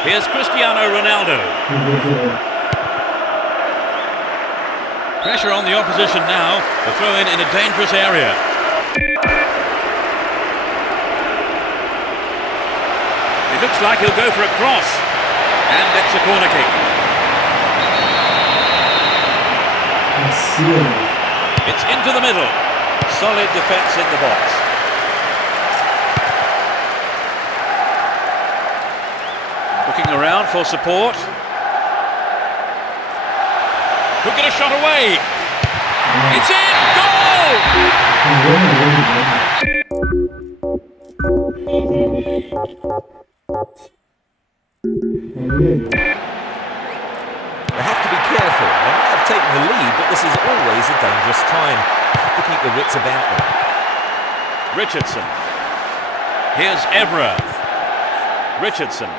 Here's Cristiano Ronaldo. Pressure on the opposition now. The throw-in in a dangerous area. It looks like he'll go for a cross. And it's a corner kick. It's into the middle. Solid defence in the box. Looking around for support. Could get a shot away. It's in! Goal! They have to be careful. They might have taken the lead, but this is always a dangerous time. They have to keep the wits about them. Richardson. Here's Evra. Richardson.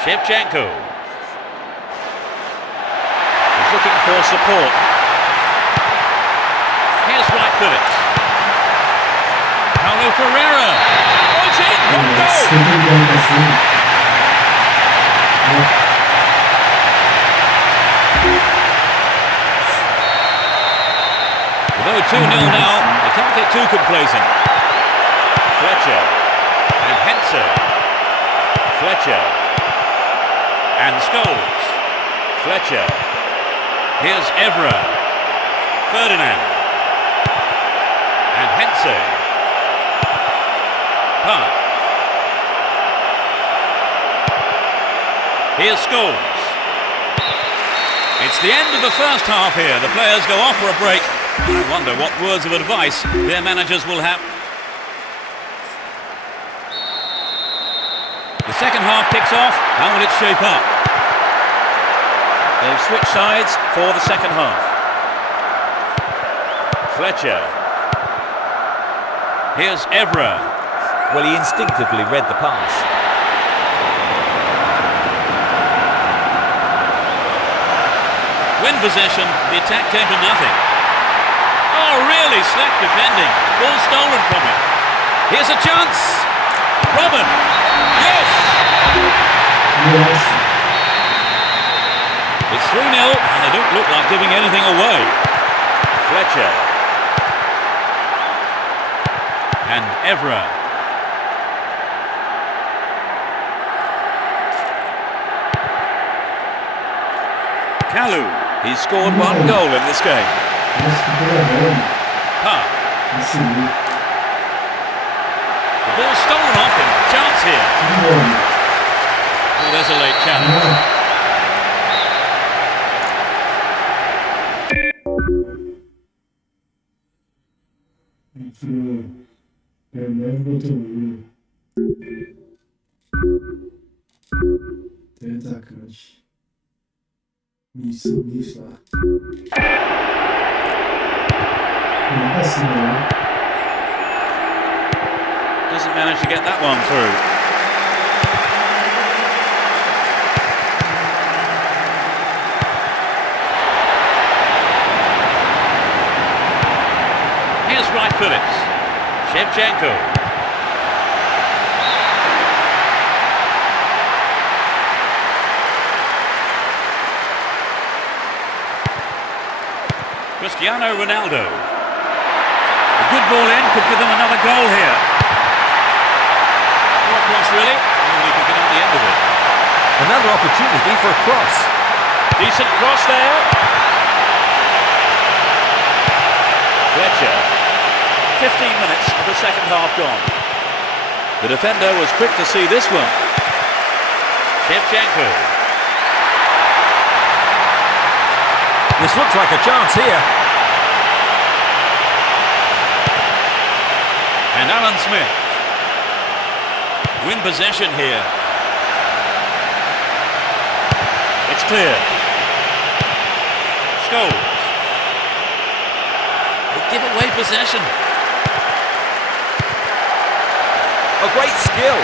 Shevchenko. He's looking for support. Here's Wright Phillips. Paulo Ferreira. Oh, it's in! Although 2-0 now, they can't get too complacent. Fletcher. And Hense. Fletcher. And Scholes. Fletcher. Here's Evra. Ferdinand. And Hense. Park. Here's Scholes. It's the end of the first half here. The players go off for a break. I wonder what words of advice their managers will have. The second half kicks off. How will it shape up? They've switched sides for the second half. Fletcher. Here's Evra. Well, he instinctively read the pass. When possession, the attack came to nothing. Oh, really slack defending. Ball stolen from him. Here's a chance. Robin. Yes! It's 3-0 and they don't look like giving anything away. Fletcher. And Evra. Kalu. He's scored one goal in this game. Park. The ball stolen off him. Chance here. Oh, there's a late challenge. Tem atacante. Isso lá. Não é assim, né? Doesn't manage to get that one through. Phillips. Shevchenko. Cristiano Ronaldo. A good ball in, could give them another goal here. Poor cross really, only could get on the end of it. Another opportunity for a cross. Decent cross there. Fletcher. 15 minutes of the second half gone. The defender was quick to see this one. Shevchenko. This looks like a chance here. And Alan Smith. Win possession here. It's clear. Scholes. They give away possession. A great skill.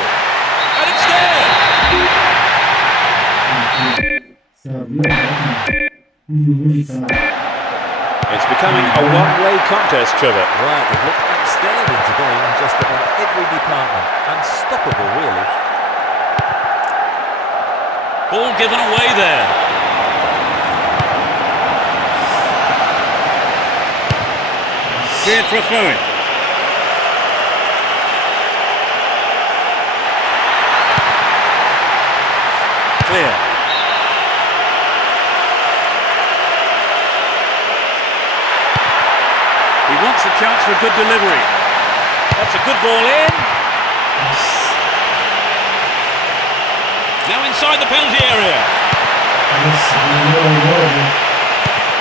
And it's there! It's becoming a one-way contest, Trevor. Right, they've looked outstanding today in just about every department. Unstoppable, really. Ball given away there. Cleared for a throw-in. Clear. He wants a chance for a good delivery. That's a good ball in. Now inside the penalty area.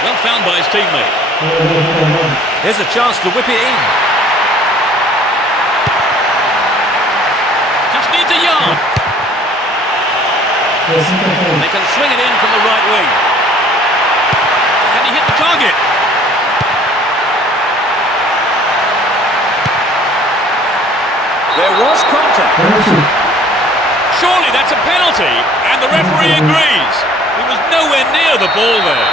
Well found by his teammate. Here's a chance to whip it in. Just needs a yard. They can swing it in from the right wing. Can he hit the target? There was contact. Surely that's a penalty, and the referee agrees. He was nowhere near the ball there.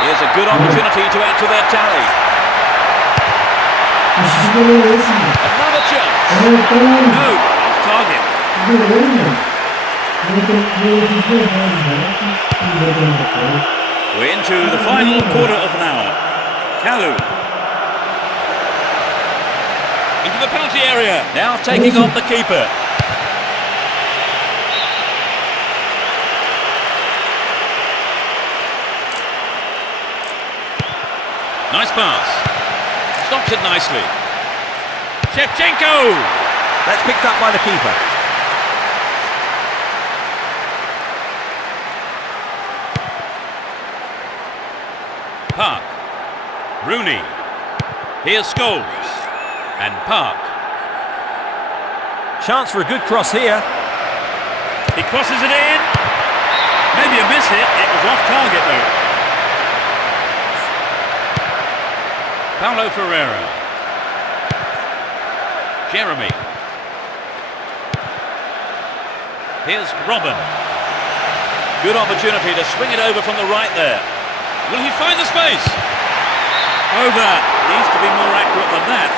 Here's a good opportunity to add to their tally. Another chance. No, off target. We're into the final quarter of an hour. Kalu. Into the penalty area. Now taking on the keeper. Nice pass. Stops it nicely. Shevchenko! That's picked up by the keeper. Park. Rooney. Here's Scholes. And Park. Chance for a good cross here. He crosses it in. Maybe a miss hit. It was off target though. Paulo Ferreira. Jeremy. Here's Robin. Good opportunity to swing it over from the right there. Will he find the space? Over. Needs to be more accurate than that.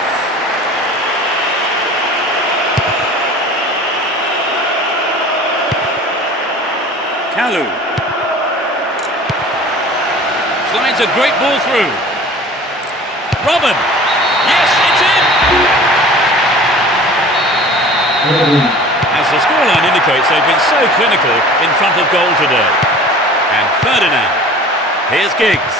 Kalu. Slides a great ball through. Robin. Yes, it's in. As the scoreline indicates, they've been so clinical in front of goal today. And Ferdinand. Here's Giggs.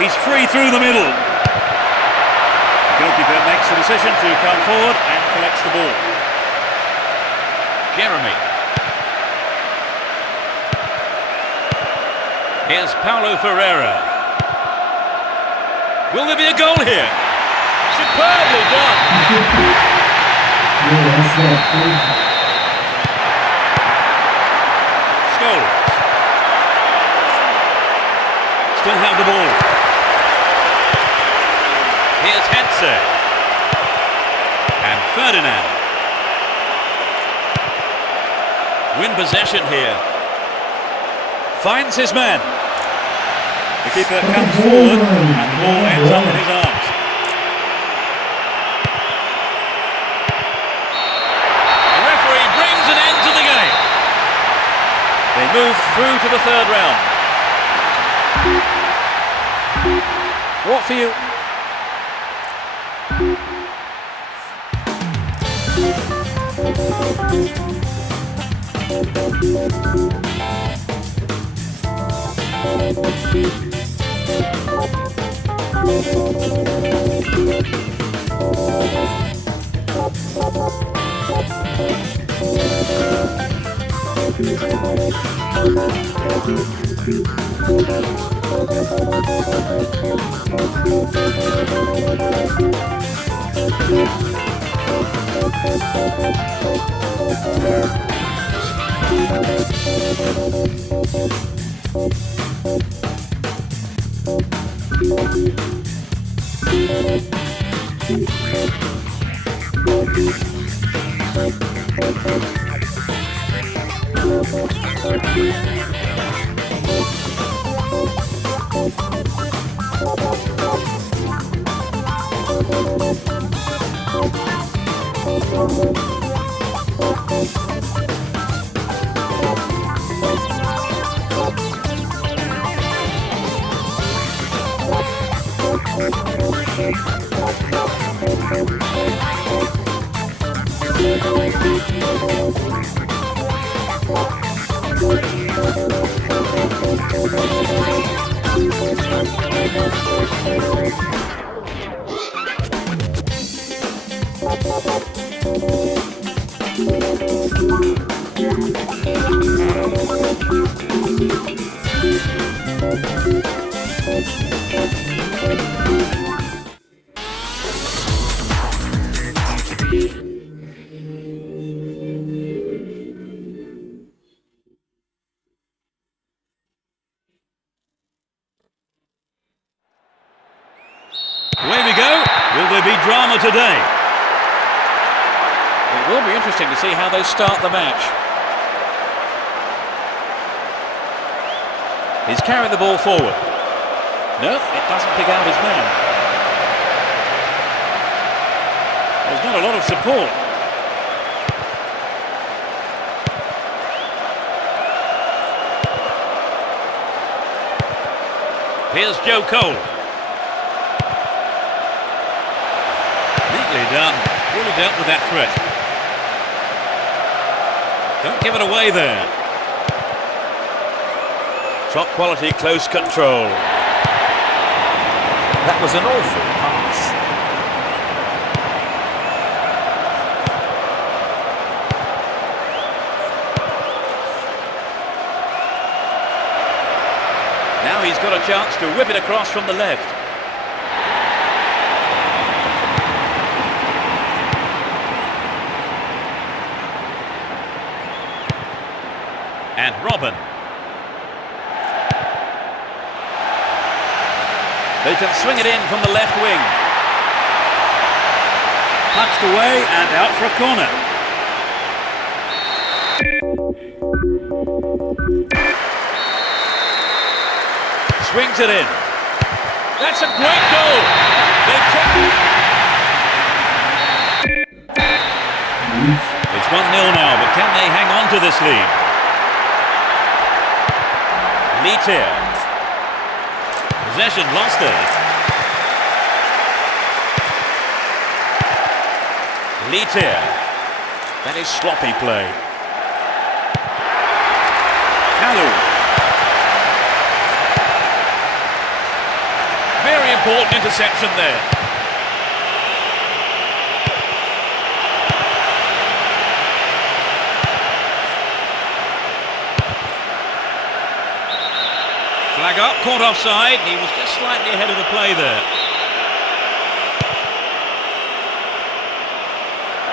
He's free through the middle. The goalkeeper makes the decision to come forward and collects the ball. Jeremy. Here's Paulo Ferreira. Will there be a goal here? Superbly done. Scholes. Still have the ball. Here's Hense. And Ferdinand. Win possession here. Finds his man. The keeper comes forward and the ball ends up in his arms. through to the third round. What for you? Away we go. Will there be drama today? It will be interesting to see how they start the match. He's carrying the ball forward. No, it doesn't pick out his man. There's not a lot of support. Here's Joe Cole. Neatly done. Really dealt with that threat. Don't give it away there. Top quality close control. That was an awful pass. Now he's got a chance to whip it across from the left. And Robin. They can swing it in from the left wing. Punched away and out for a corner. Swings it in. That's a great goal. They've taken. It's 1-0 now, but can they hang on to this lead? Leitier. Possession lost there. Leitier. That is sloppy play. Kalu. Very important interception there. Flag up, caught offside. He was just slightly ahead of the play there.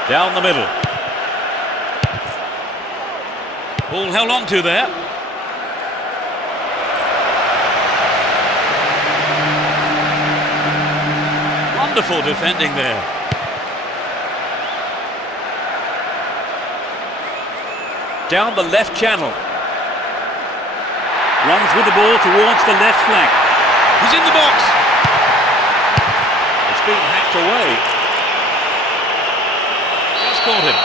Down the middle. Ball held on to there. Wonderful defending there. Down the left channel. Runs with the ball towards the left flank. He's in the box. It's been hacked away. Just caught him.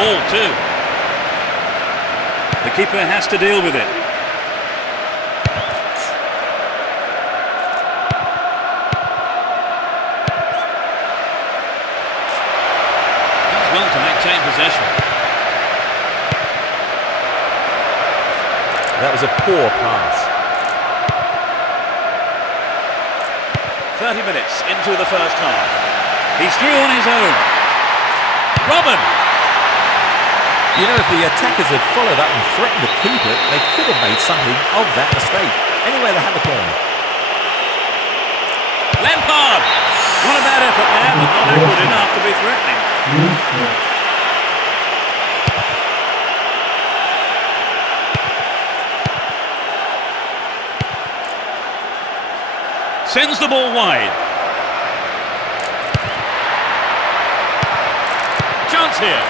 ball too. The keeper has to deal with it. Does well to maintain possession. That was a poor pass. 30 minutes into the first half. He's through on his own. Robin! You know, if the attackers had followed up and threatened the keeper, they could have made something of that mistake. Anyway, they have a corner. Lampard! Not a bad effort there, but not good enough to be threatening. Sends the ball wide. Chance here.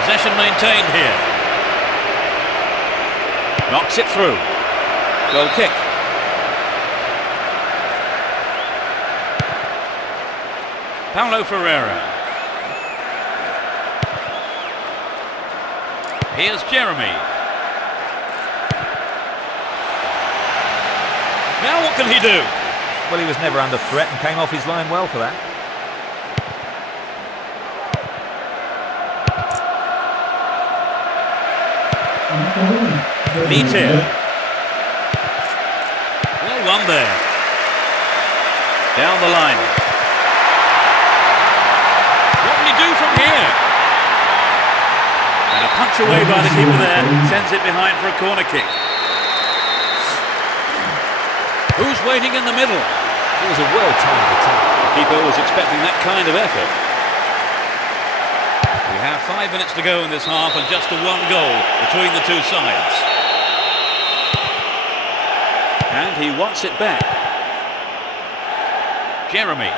Possession maintained here. Knocks it through. Goal kick. Paulo Ferreira. Here's Jeremy. Now what can he do? Well, he was never under threat and came off his line well for that. Lead here. Well won there. Down the line. What can he do from here? And a punch away by the keeper there. Sends it behind for a corner kick. Who's waiting in the middle? It was a well-timed attack. The keeper was expecting that kind of effort. We have 5 minutes to go in this half and just the one goal between the two sides. And he wants it back. Jeremy.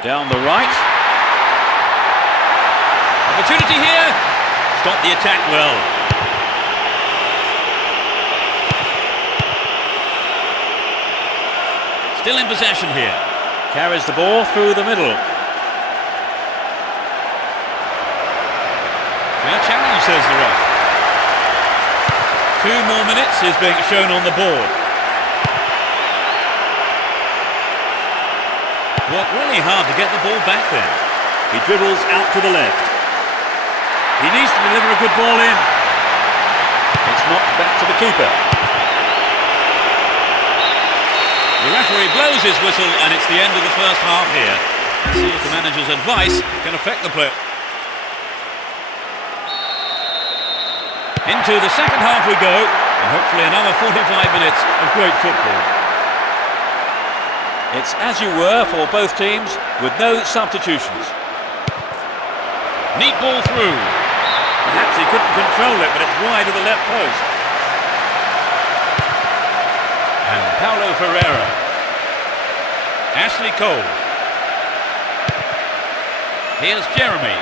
Down the right. Opportunity here. Stop the attack well. Still in possession here. Carries the ball through the middle. Fair challenge, says the ref. 2 more minutes is being shown on the board. Worked really hard to get the ball back there. He dribbles out to the left. He needs to deliver a good ball in. It's knocked back to the keeper. The referee blows his whistle and it's the end of the first half here. Let's see if the manager's advice can affect the play. Into the second half we go, and hopefully another 45 minutes of great football. It's as you were for both teams, with no substitutions. Neat ball through. Perhaps he couldn't control it, but it's wide of the left post. And Paulo Ferreira. Ashley Cole. Here's Jeremy.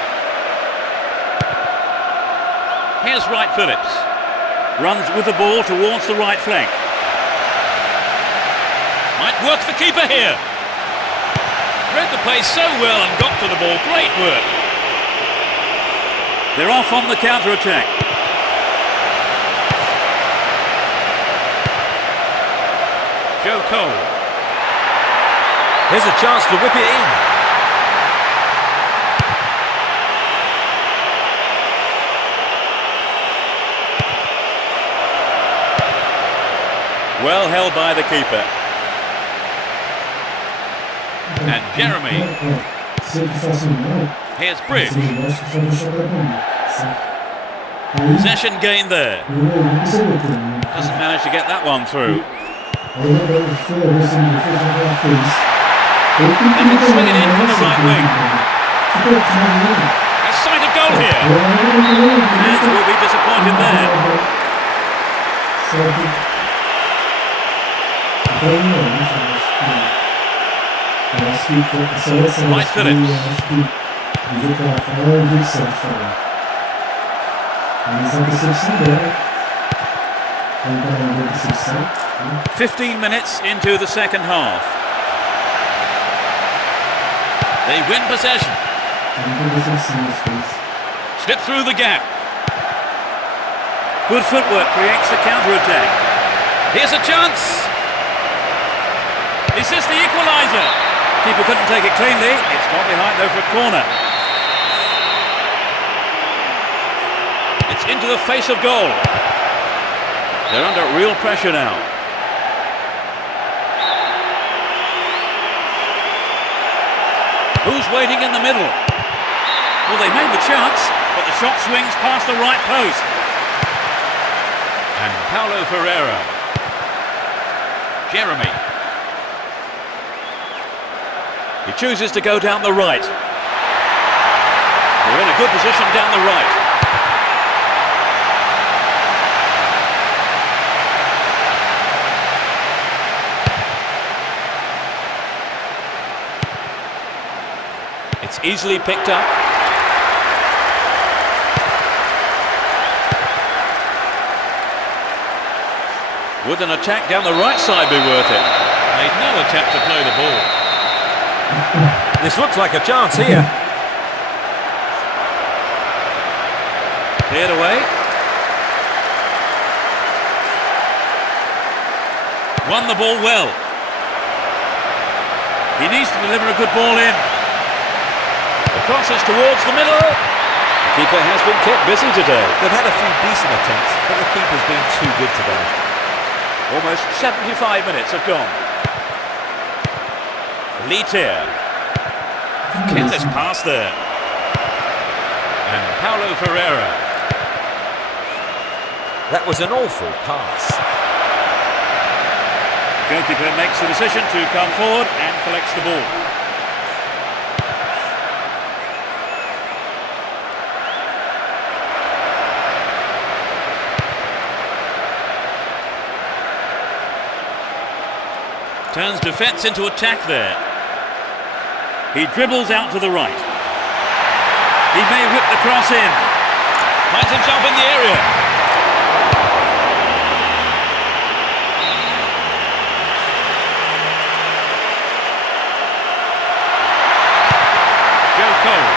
Here's Wright Phillips. Runs with the ball towards the right flank. Might work the keeper here. Read the play so well and got to the ball. Great work. They're off on the counter-attack. Joe Cole. There's a chance to whip it in. Well held by the keeper. And Jeremy. Here's Bridge. Possession gained there. Doesn't manage to get that one through. They can swing it in from the right wing. A sight of goal here. Fans will be disappointed there. Wright Phillips. 15 minutes into the second half. They win possession. Slip through the gap. Good footwork creates the counter-attack. Here's a chance. Is this the equaliser? Keeper couldn't take it cleanly. It's gone behind though for a corner. It's into the face of goal. They're under real pressure now. Who's waiting in the middle? Well, they made the chance, but the shot swings past the right post. And Paulo Ferreira. Jeremy. He chooses to go down the right. They're in a good position down the right. It's easily picked up. Would an attack down the right side be worth it? Made no attempt to play the ball. This looks like a chance here. Cleared away. Won the ball well. He needs to deliver a good ball in. The cross is towards the middle. The keeper has been kept busy today. They've had a few decent attempts, but the keeper's been too good today. Almost 75 minutes have gone. Letier. Careless pass there. And Paulo Ferreira. That was an awful pass. The goalkeeper makes the decision to come forward and collects the ball. Turns defence into attack there. He dribbles out to the right. He may whip the cross in. Finds himself in the area. Joe Cole.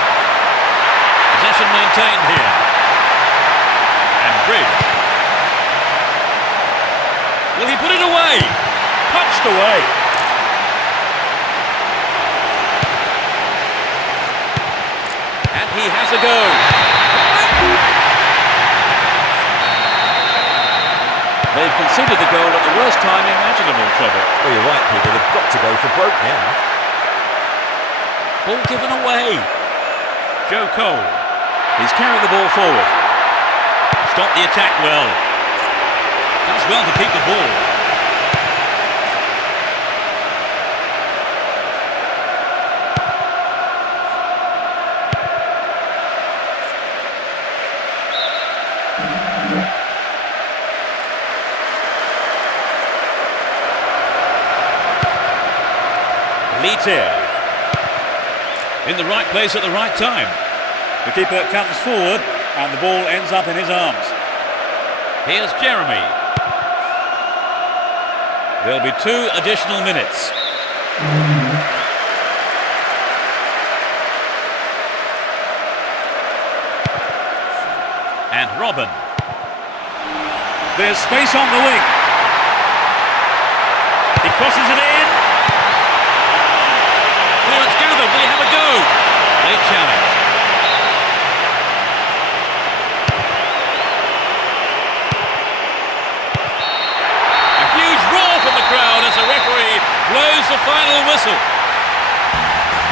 Possession maintained here. And Bridge. Will he put it away? Punched away. And he has a go. They've conceded the goal at the worst time imaginable, Trevor. Well, you're right, Peter. They've got to go for broke now. Ball given away. Joe Cole. He's carried the ball forward. Stopped the attack well. Does well to keep the ball. Letier. In the right place at the right time. The keeper comes forward and the ball ends up in his arms. Here's Jeremy. There'll be 2 additional minutes. And Robin. There's space on the wing. He crosses it in. Clearance gathered. Will he have a go? Late challenge. A huge roar from the crowd as the referee blows the final whistle.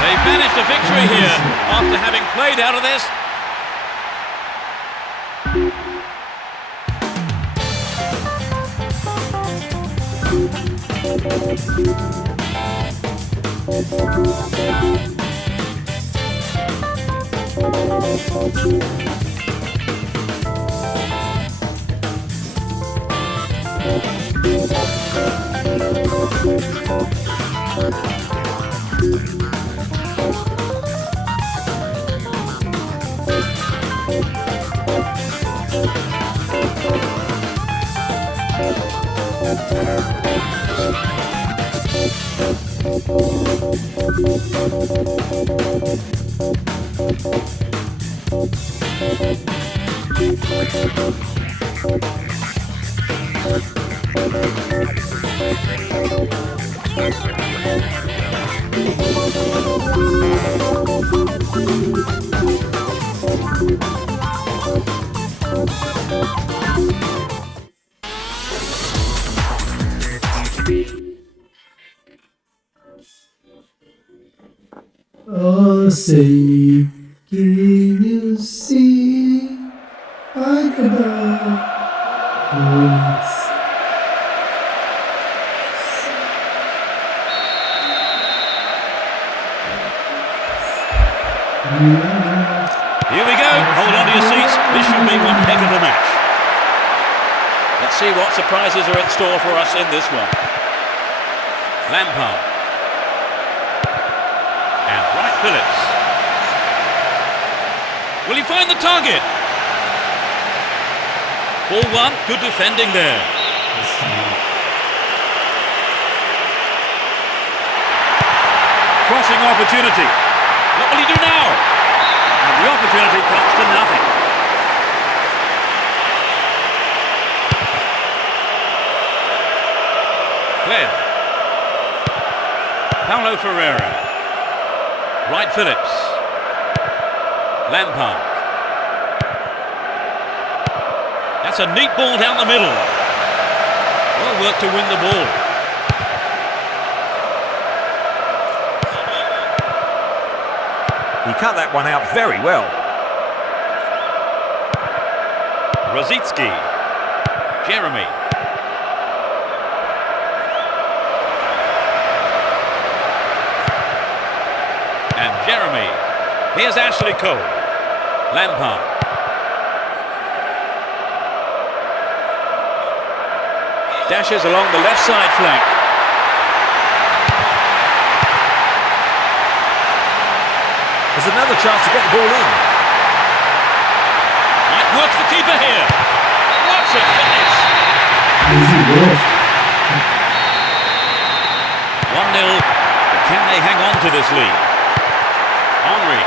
They've managed a victory here after having played out of this. Oh, say, can you see? I cannot. Here we go. Hold on to your seats. This should be one heck of a match. Let's see what surprises are in store for us in this one. Lampard. And Wright Phillips. Will he find the target? Ball one. Good defending there. Crossing opportunity. What will he do now? And the opportunity comes to nothing. Clem. Paulo Ferreira. Wright Phillips. Lampard. That's a neat ball down the middle. Well worked to win the ball. He cut that one out very well. Rosicki. Jeremy. And Jeremy. Here's Ashley Cole. Lampard. Dashes along the left side flank. There's another chance to get the ball in. Might work the keeper here. What's a finish! 1-0. But can they hang on to this lead? Henry.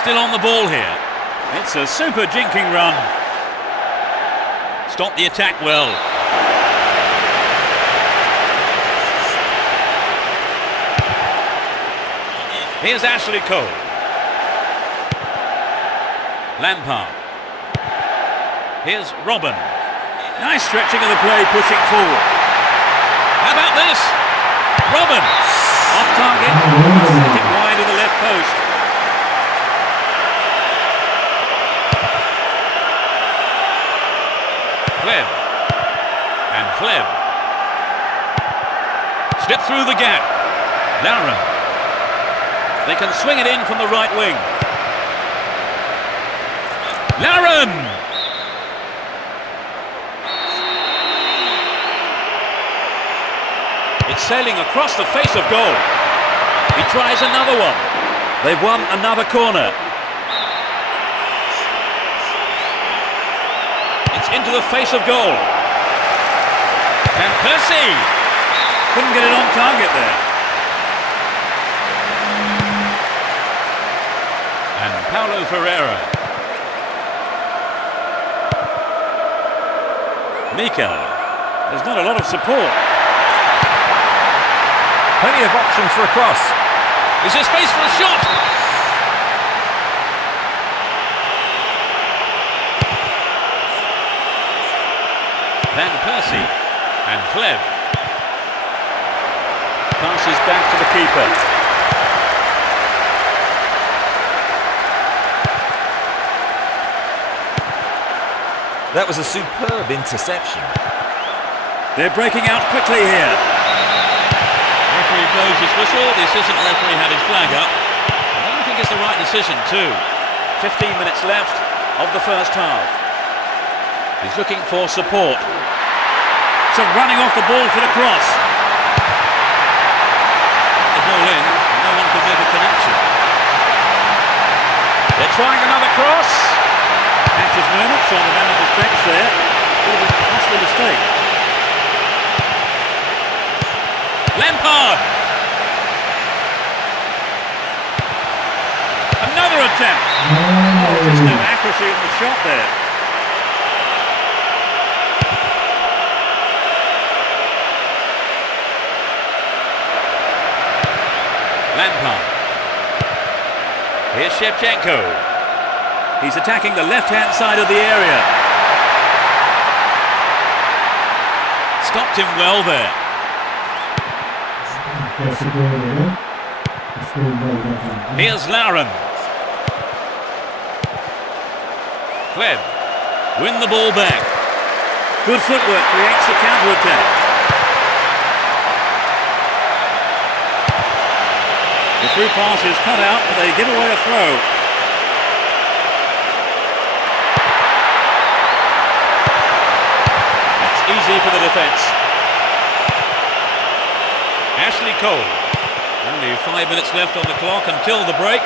Still on the ball here. It's a super jinking run. Stop the attack well. Here's Ashley Cole. Lampard. Here's Robin. Nice stretching of the play, pushing forward. How about this? Robin. Off target. Stick it wide of the left post. Clem. And Clem. Slip through the gap. Lara. They can swing it in from the right wing. Laren! It's sailing across the face of goal. He tries another one. They've won another corner. It's into the face of goal. And Percy couldn't get it on target there. And Paulo Ferreira. Mikel. There's not a lot of support. Plenty of options for a cross. Is there space for a shot? Van Persie and Clem. Passes back to the keeper. That was a superb interception. They're breaking out quickly here. Referee blows his whistle. The assistant referee had his flag up. I don't think it's the right decision too. 15 minutes left of the first half. He's looking for support. So running off the ball for the cross. The ball in. No one could make a connection. They're trying another cross. Anxious moments on the manager's bench there. Would have been a costly mistake. Lampard. Another attempt. Oh, just no accuracy in the shot there. Lampard. Here's Shevchenko. He's attacking the left-hand side of the area. Stopped him well there. Here's Lauren. Kleb. Win the ball back. Good footwork creates the counter-attack. The through pass is cut out, but they give away a throw. That's easy for the defence. Ashley Cole. Only 5 minutes left on the clock until the break.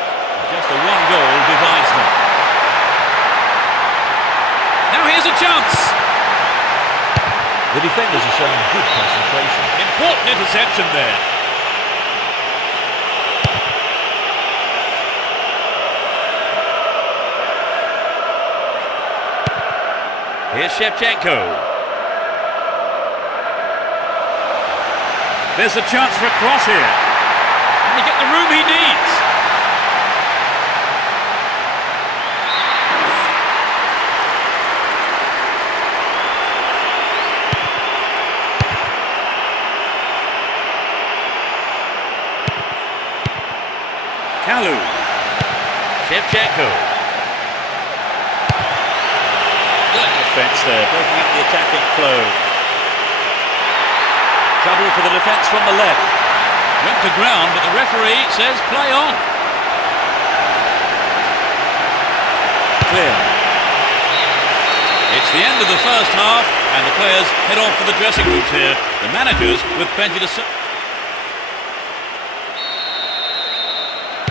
Just a one goal divides them. Now here's a chance. The defenders are showing good concentration. Important interception there. Here's Shevchenko. There's a chance for a cross here. Can he get the room he needs? Kalu. Shevchenko. Good defence there, breaking up the attacking flow. Trouble for the defence from the left. Went to ground, but the referee says play on. Clear. It's the end of the first half, and the players head off for the dressing rooms here. The managers with plenty to say.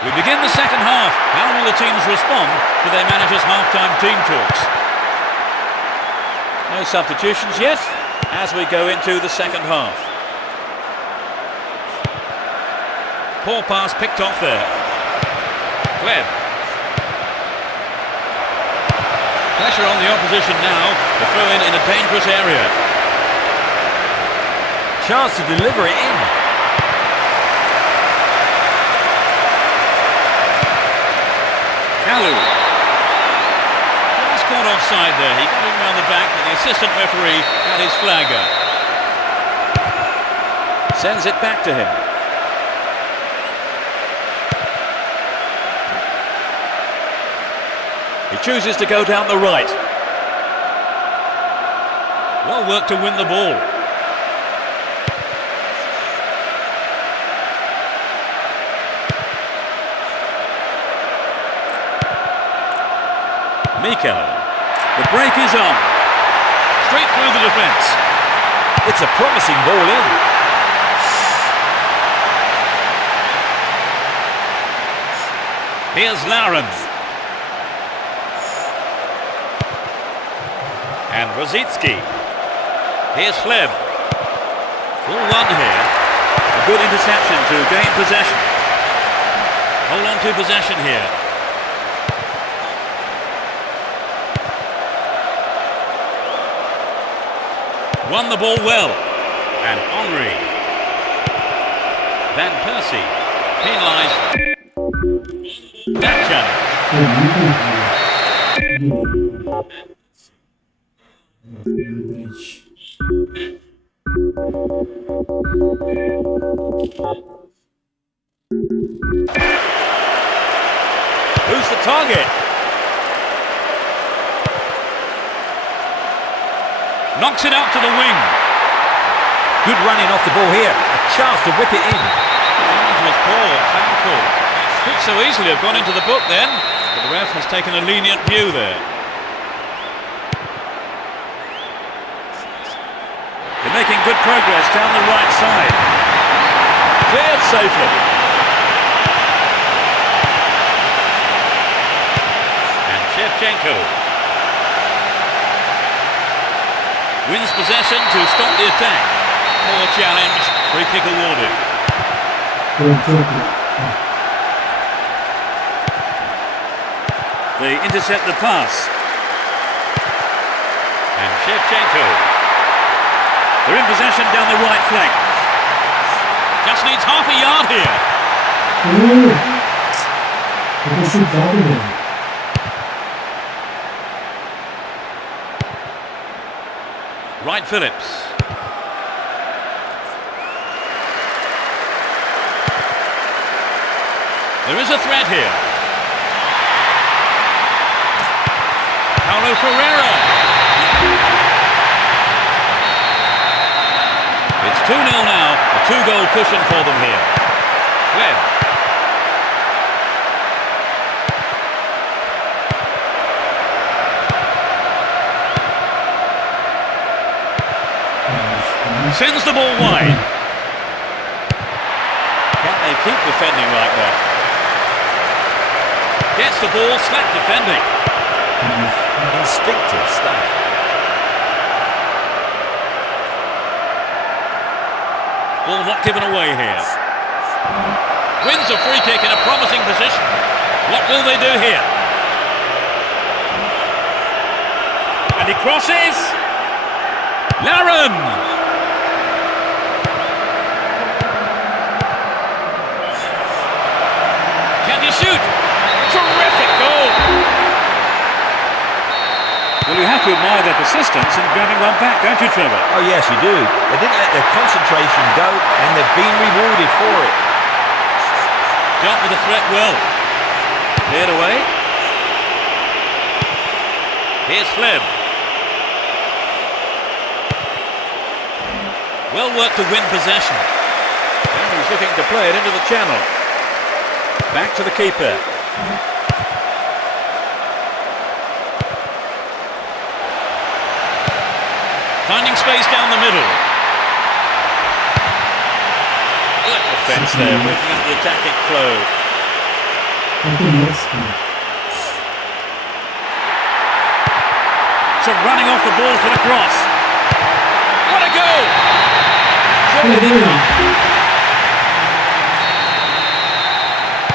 We begin the second half. How will the teams respond to their managers' half-time team talks? No substitutions yet as we go into the second half. Poor pass picked off there. Kleb. Pressure on the opposition now. The throw in a dangerous area. Chance to deliver it in. Kalu. Just caught offside there. He got him round the back, but the assistant referee had his flag up. Sends it back to him. He chooses to go down the right. Well worked to win the ball. Miko. The break is on. Straight through the defence. It's a promising ball in. Here's Lauren. And Rosicki. Here's Fleb. All one here. A good interception to gain possession. Hold on to possession here. Won the ball well. And Henry. Van Persie. Penalised. That challenge. Who's the target? Knocks it out to the wing. Good running off the ball here. A chance to whip it in. Challenge was poor, thankful. Could so easily have gone into the book then, but the ref has taken a lenient view there. They're making good progress down the right side. Cleared safely. And Shevchenko wins possession to stop the attack. Poor challenge, free kick awarded. They intercept the pass. And Shevchenko. They're in possession down the right flank. Just needs half a yard here. Eu tô chutado, velho. Wright Phillips. There is a threat here. Paulo Ferreira. It's 2-0 now. A 2-goal cushion for them here. Webb. Sends the ball wide. Can they keep defending like that? Gets the ball, slap defending. Instinctive stuff. Ball not given away here. Wins a free kick in a promising position. What will they do here? And he crosses. Laron. Can he shoot? Terrific goal. Well, you have to admire their persistence in grabbing one back, don't you, Trevor? Oh yes, you do. They didn't let their concentration go, and they've been rewarded for it. Dealt with the threat well. Cleared away. Here's Fleb. Well worked to win possession. And he's looking to play it into the channel. Back to the keeper. Finding space down the middle. Good defence there, breaking up the attacking flow. So running off the ball for the cross. What a goal! Surely they can't.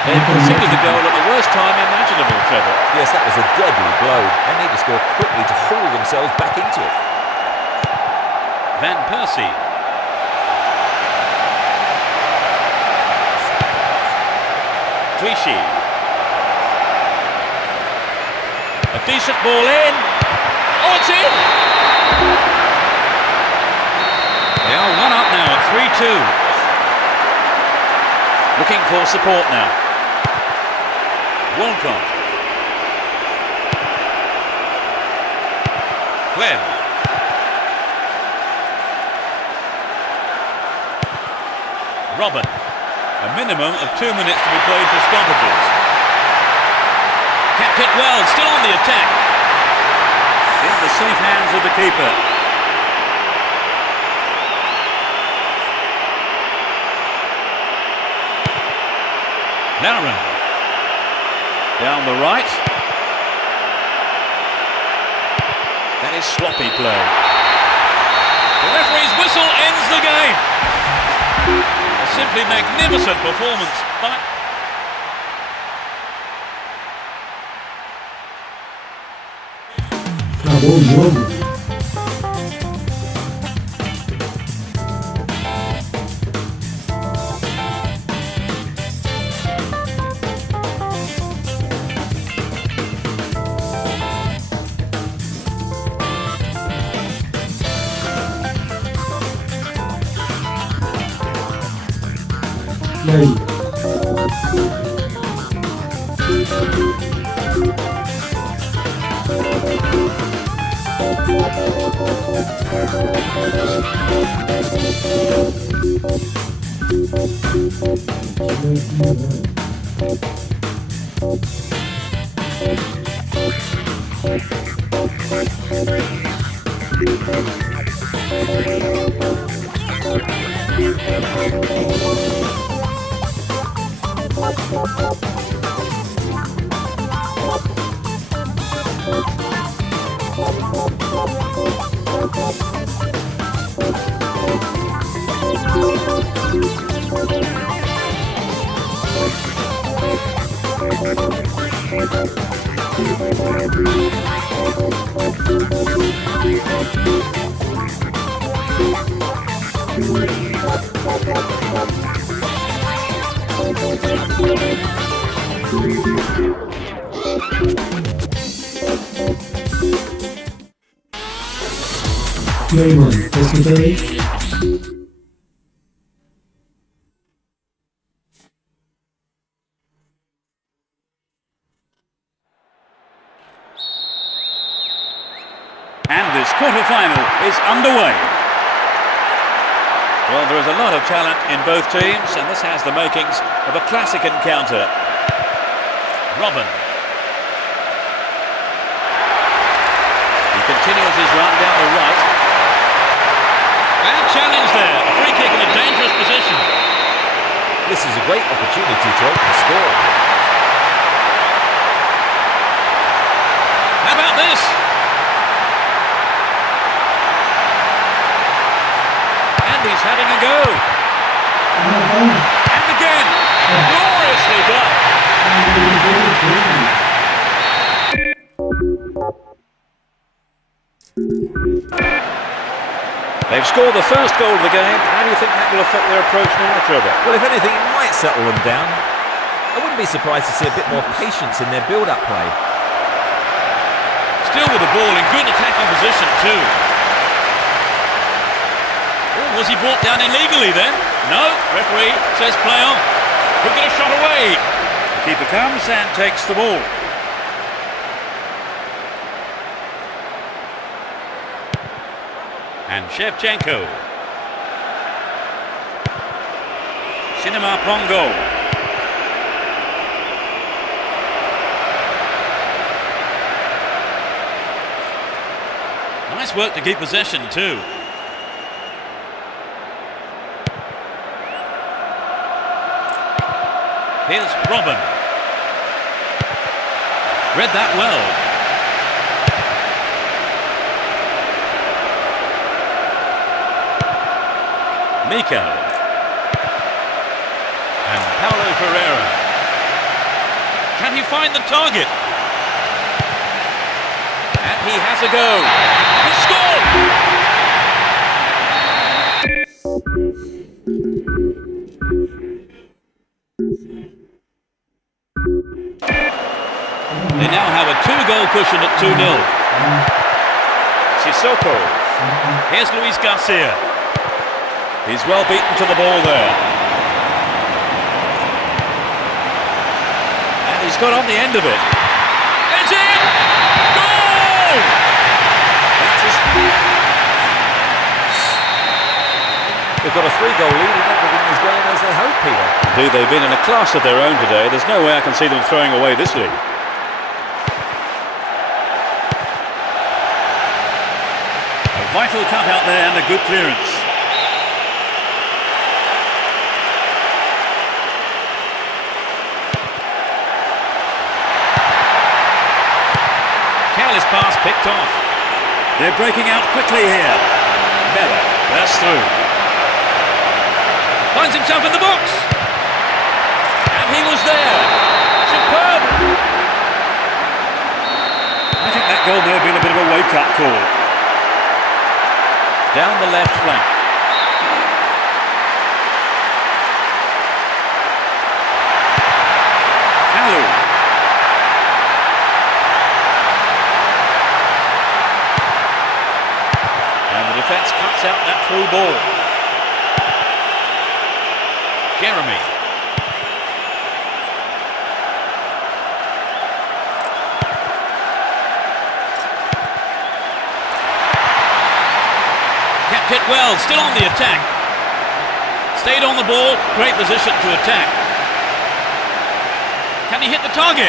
They've conceded the goal at the worst time imaginable, Trevor. Yes, that was a deadly blow. They need to score quickly to haul themselves back into it. Van Persie. Clichy. A decent ball in. Oh, it's in! They are one up now at 3-2. Looking for support now. Walcott. Glenn. Robin. A minimum of 2 minutes to be played for stoppages. Kept it well, still on the attack. In the safe hands of the keeper. Laron. Down the right. That is sloppy play. The referee's whistle ends the game. A simply magnificent performance by... Acabou o jogo. E aí? E aí, mano? Tá escutando aí? And this quarter-final is underway. Well, there is a lot of talent in both teams, and this has the makings of a classic encounter. Robin. He continues his run down the right. And challenge there. A free kick in a dangerous position. This is a great opportunity to open the score. How about this? And he's having a go. And again. Gloriously done. They've scored the first goal of the game. How do you think that will affect their approach now, Trevor? Well, if anything, it might settle them down. I wouldn't be surprised to see a bit more patience in their build-up play. Still with the ball in good attacking position too. Oh, was he brought down illegally then? No, referee says play on. Could get a shot away. The keeper comes and takes the ball. And Shevchenko. Cinema Pongo. Nice work to keep possession too. Here's Robin. Read that well. Miko. And Paulo Ferreira. Can he find the target? And he has a go. He scored! They now have a 2-goal cushion at 2-0. Sissoko. Here's Luis Garcia. He's well beaten to the ball there. And he's got on the end of it. It's in! Goal! They've got a 3-goal lead and everything is going as they hope, Peter. Indeed, they've been in a class of their own today. There's no way I can see them throwing away this lead. A vital cut out there and a good clearance. Careless pass picked off. They're breaking out quickly here. Miller bursts through. Finds himself in the box. And he was there. Superb. I think that goal may have been a bit of a wake-up call. Down the left flank. Kalu. And the defence cuts out that through ball. Jeremy. Kept it well, still on the attack. Stayed on the ball, great position to attack. Can he hit the target?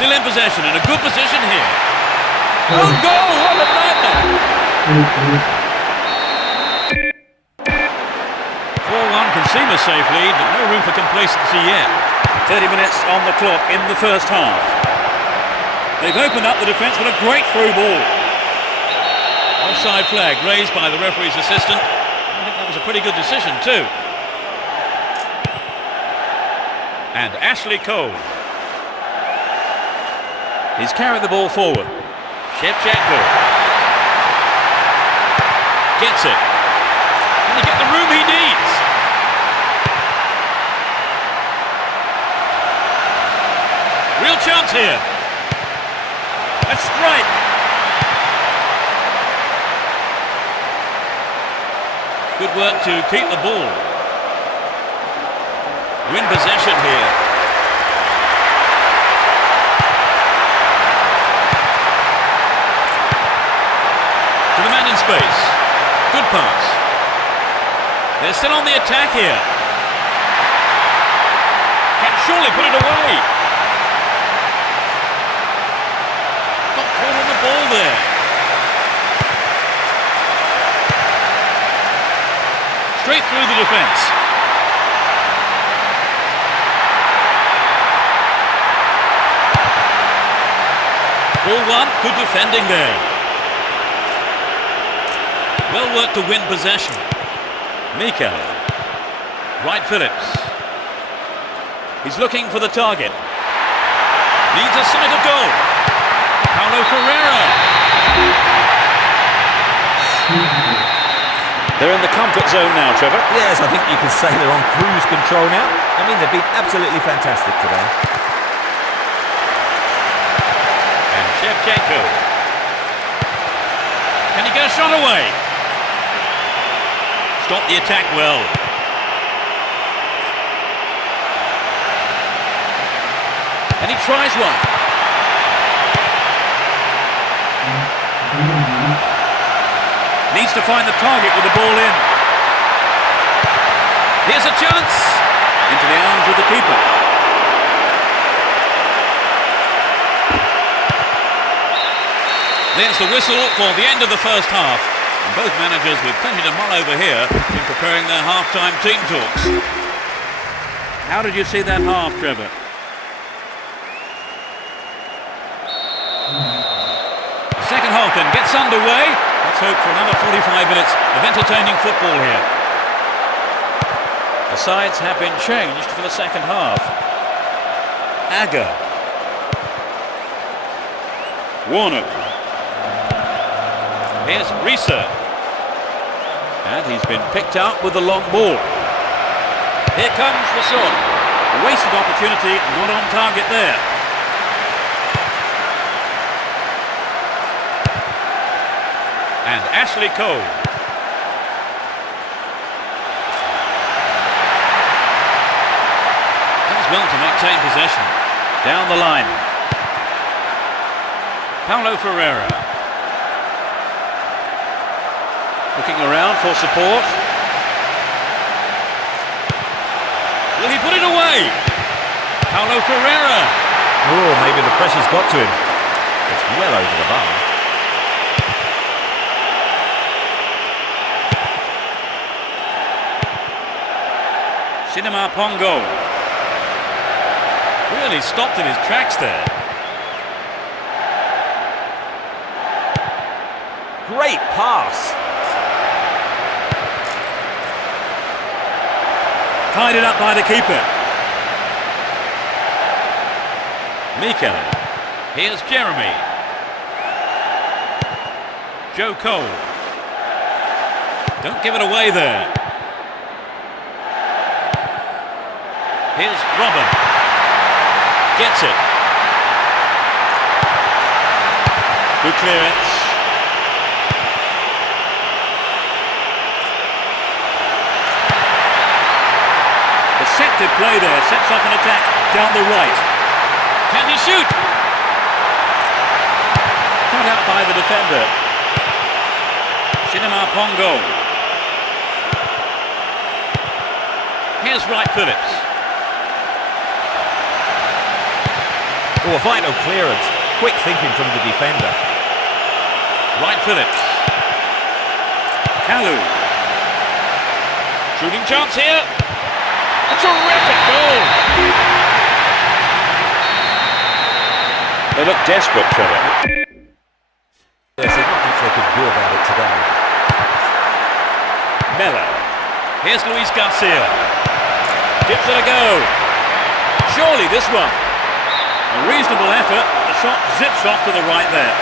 Still in possession, in a good position here. Oh, goal! What a nightmare! 4-1 can seem a safe lead, but no room for complacency yet. 30 minutes on the clock in the first half. They've opened up the defence with a great through ball. Offside flag raised by the referee's assistant. I think that was a pretty good decision too. And Ashley Cole. He's carried the ball forward. Shevchenko. Gets it. Can he get the room he needs? Real chance here. A strike. Good work to keep the ball. Win possession here. To the man in space. Good pass. They're still on the attack here. Can surely put it away. Got caught on the ball there. Straight through the defence. Ball one, good defending there. Well worked to win possession. Mika. Wright Phillips. He's looking for the target. Needs a sight of goal. Paulo Ferreira. They're in the comfort zone now, Trevor. Yes, I think you can say they're on cruise control now. I mean, they've been absolutely fantastic today. And Shevchenko. Can he get a shot away? Stop the attack well. And he tries one. Needs to find the target with the ball in. Here's a chance. Into the arms of the keeper. There's the whistle for the end of the first half. And both managers with plenty to mull over here in preparing their half-time team talks. How did you see that half, Trevor? The second half then gets underway. Let's hope for another 45 minutes of entertaining football here. The sides have been changed for the second half. Agger. Warnock. Here's Risa. And he's been picked out with the long ball. Here comes the shot. A wasted opportunity, not on target there. And Ashley Cole. Does well to maintain possession. Down the line. Paulo Ferreira. Looking around for support. Will he put it away? Paulo Ferreira. Oh, maybe the pressure's got to him. It's well over the bar. Cinema Pongo. Really stopped in his tracks there. Great pass. Tied it up by the keeper. Mika. Here's Jeremy. Joe Cole. Don't give it away there. Here's Robin. Gets it. Good clearance. Deceptive play there. Sets off an attack down the right. Can he shoot? Cut out by the defender. Cinema Pongo. Here's Wright Phillips. Oh, a vital clearance. Quick thinking from the defender. Wright Phillips. Kalu. Shooting chance here. A terrific goal. They look desperate, Trevor. Yes, there's not much they could do about it today. Mella. Here's Luis Garcia. Gives it a go. Surely this one. A reasonable effort. The shot zips off to the right there.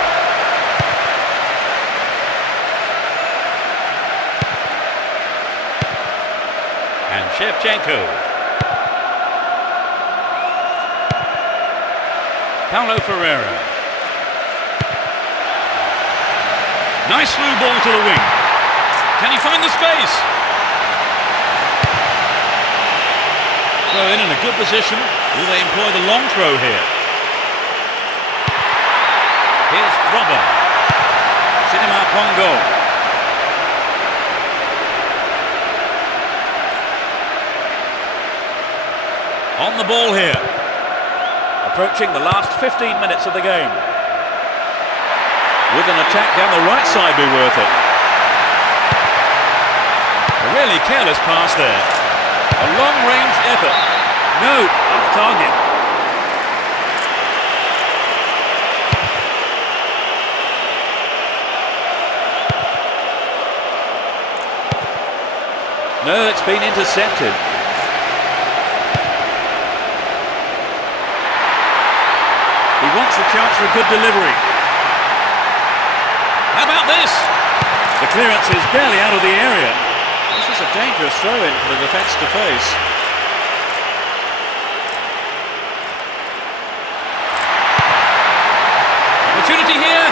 And Shevchenko. Paulo Ferreira. Nice through ball to the wing. Can he find the space? Throw in a good position. Will they employ the long throw here? Here's Robin. Cinema Pongo. On the ball here. Approaching the last 15 minutes of the game. Would an attack down the right side be worth it? A really careless pass there. A long-range effort. No, off target. No, it's been intercepted. He wants a chance for a good delivery. How about this? The clearance is barely out of the area. This is a dangerous throw-in for the defence to face. Opportunity here.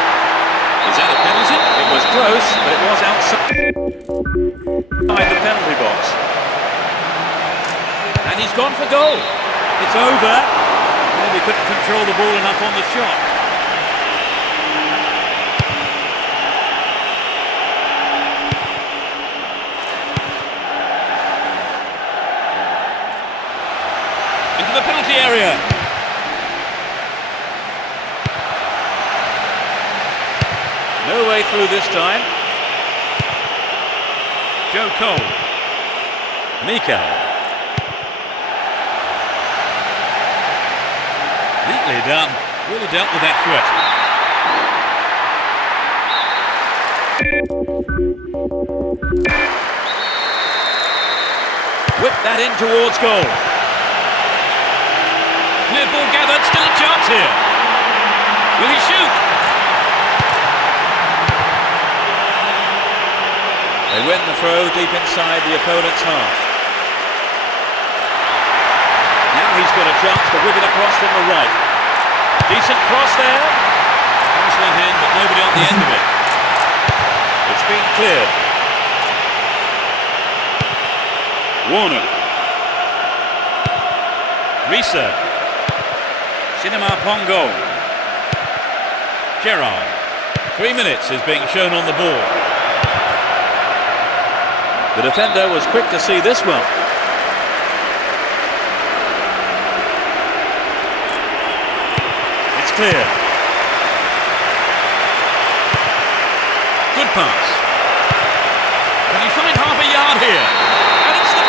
Is that a penalty? It was close, but it was outside the penalty box. And he's gone for goal. It's over. Maybe couldn't control the ball enough on the shot. Into the penalty area. No way through this time. Joe Cole. Mika. Neatly done. Really dealt with that threat. Whip that in towards goal. Clear ball gathered. Still a chance here. Will he shoot? They win the throw deep inside the opponent's half. Now he's got a chance to whip it across from the right. Decent cross there. Excellent in, but nobody on the end of it. It's been cleared. Warner. Risa. Cinema Pongo. Gerard. 3 minutes is being shown on the board. The defender was quick to see this one. It's clear. Good pass. Can he find half a yard here? And it's the...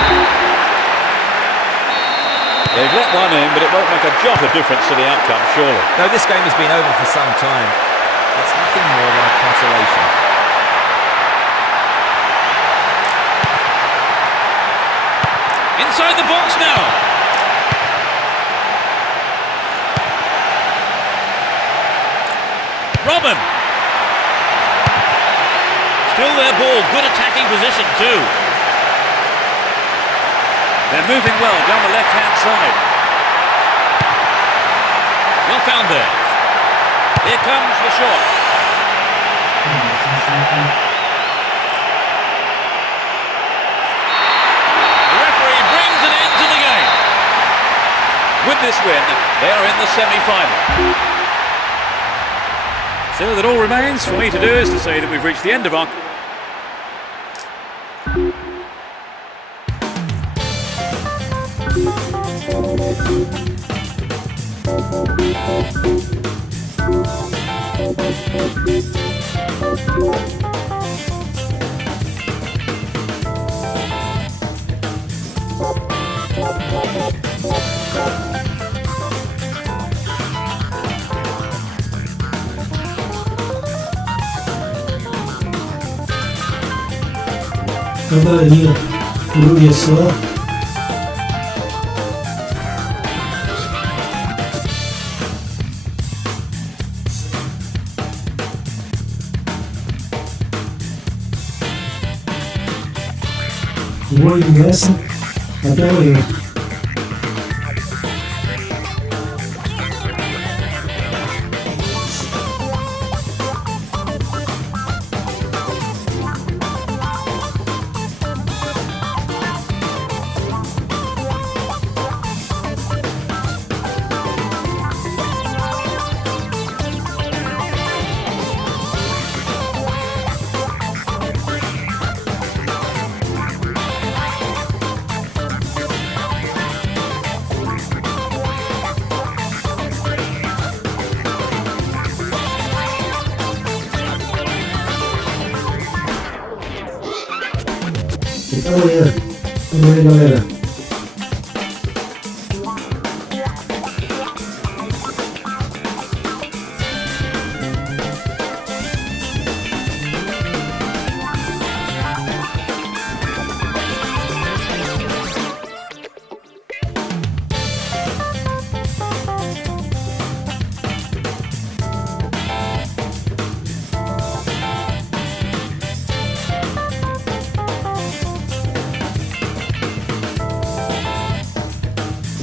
They've let one in, but it won't make a jot of difference to the outcome, surely. No, this game has been over for some time. It's nothing more than a consolation. Inside the box now. Robin. Still their ball. Good attacking position too. They're moving well down the left-hand side. Well found there. Here comes the shot. With this win, they are in the semi-final. So that all remains for me to do is to say that we've reached the end of our... Cavalaria, por um dia só. Vou indo nessa. Até amanhã. Até amanhã. Até amanhã, galera.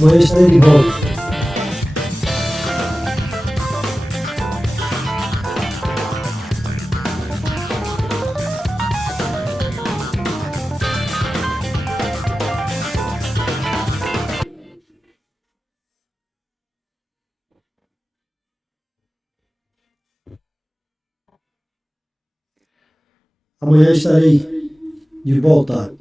Amanhã estarei de volta. Amanhã estarei de volta.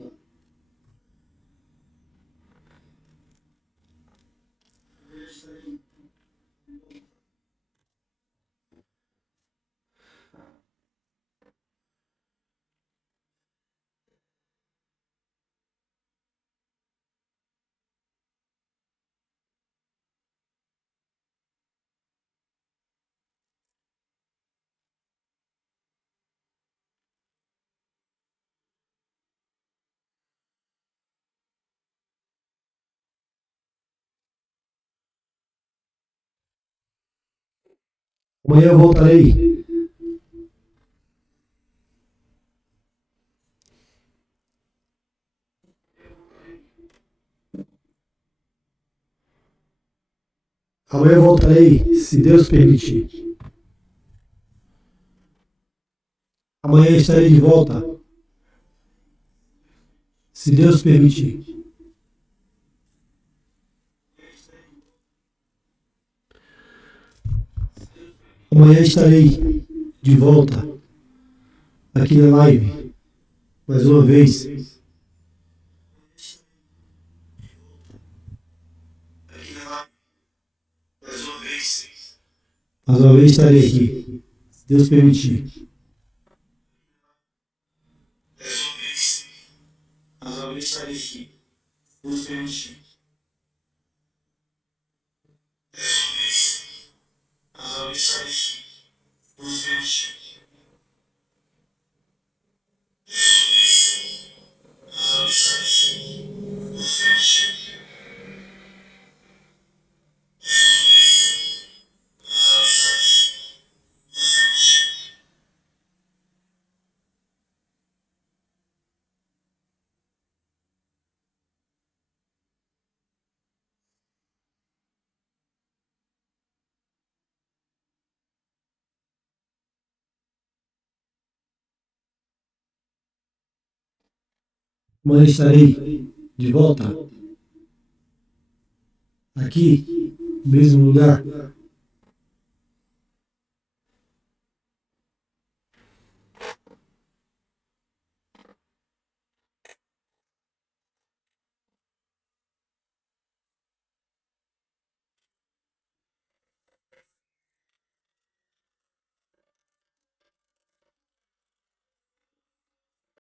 Amanhã voltarei. Amanhã voltarei, se Deus permitir. Amanhã estarei de volta, se Deus permitir. Amanhã estarei de volta aqui na live, mais uma vez. Mais uma vez estarei aqui, se Deus permitir. Mais uma vez estarei aqui, se Deus permitir. Mais uma vez estarei aqui, se Deus permitir. Amanhã estarei de volta aqui, no mesmo lugar.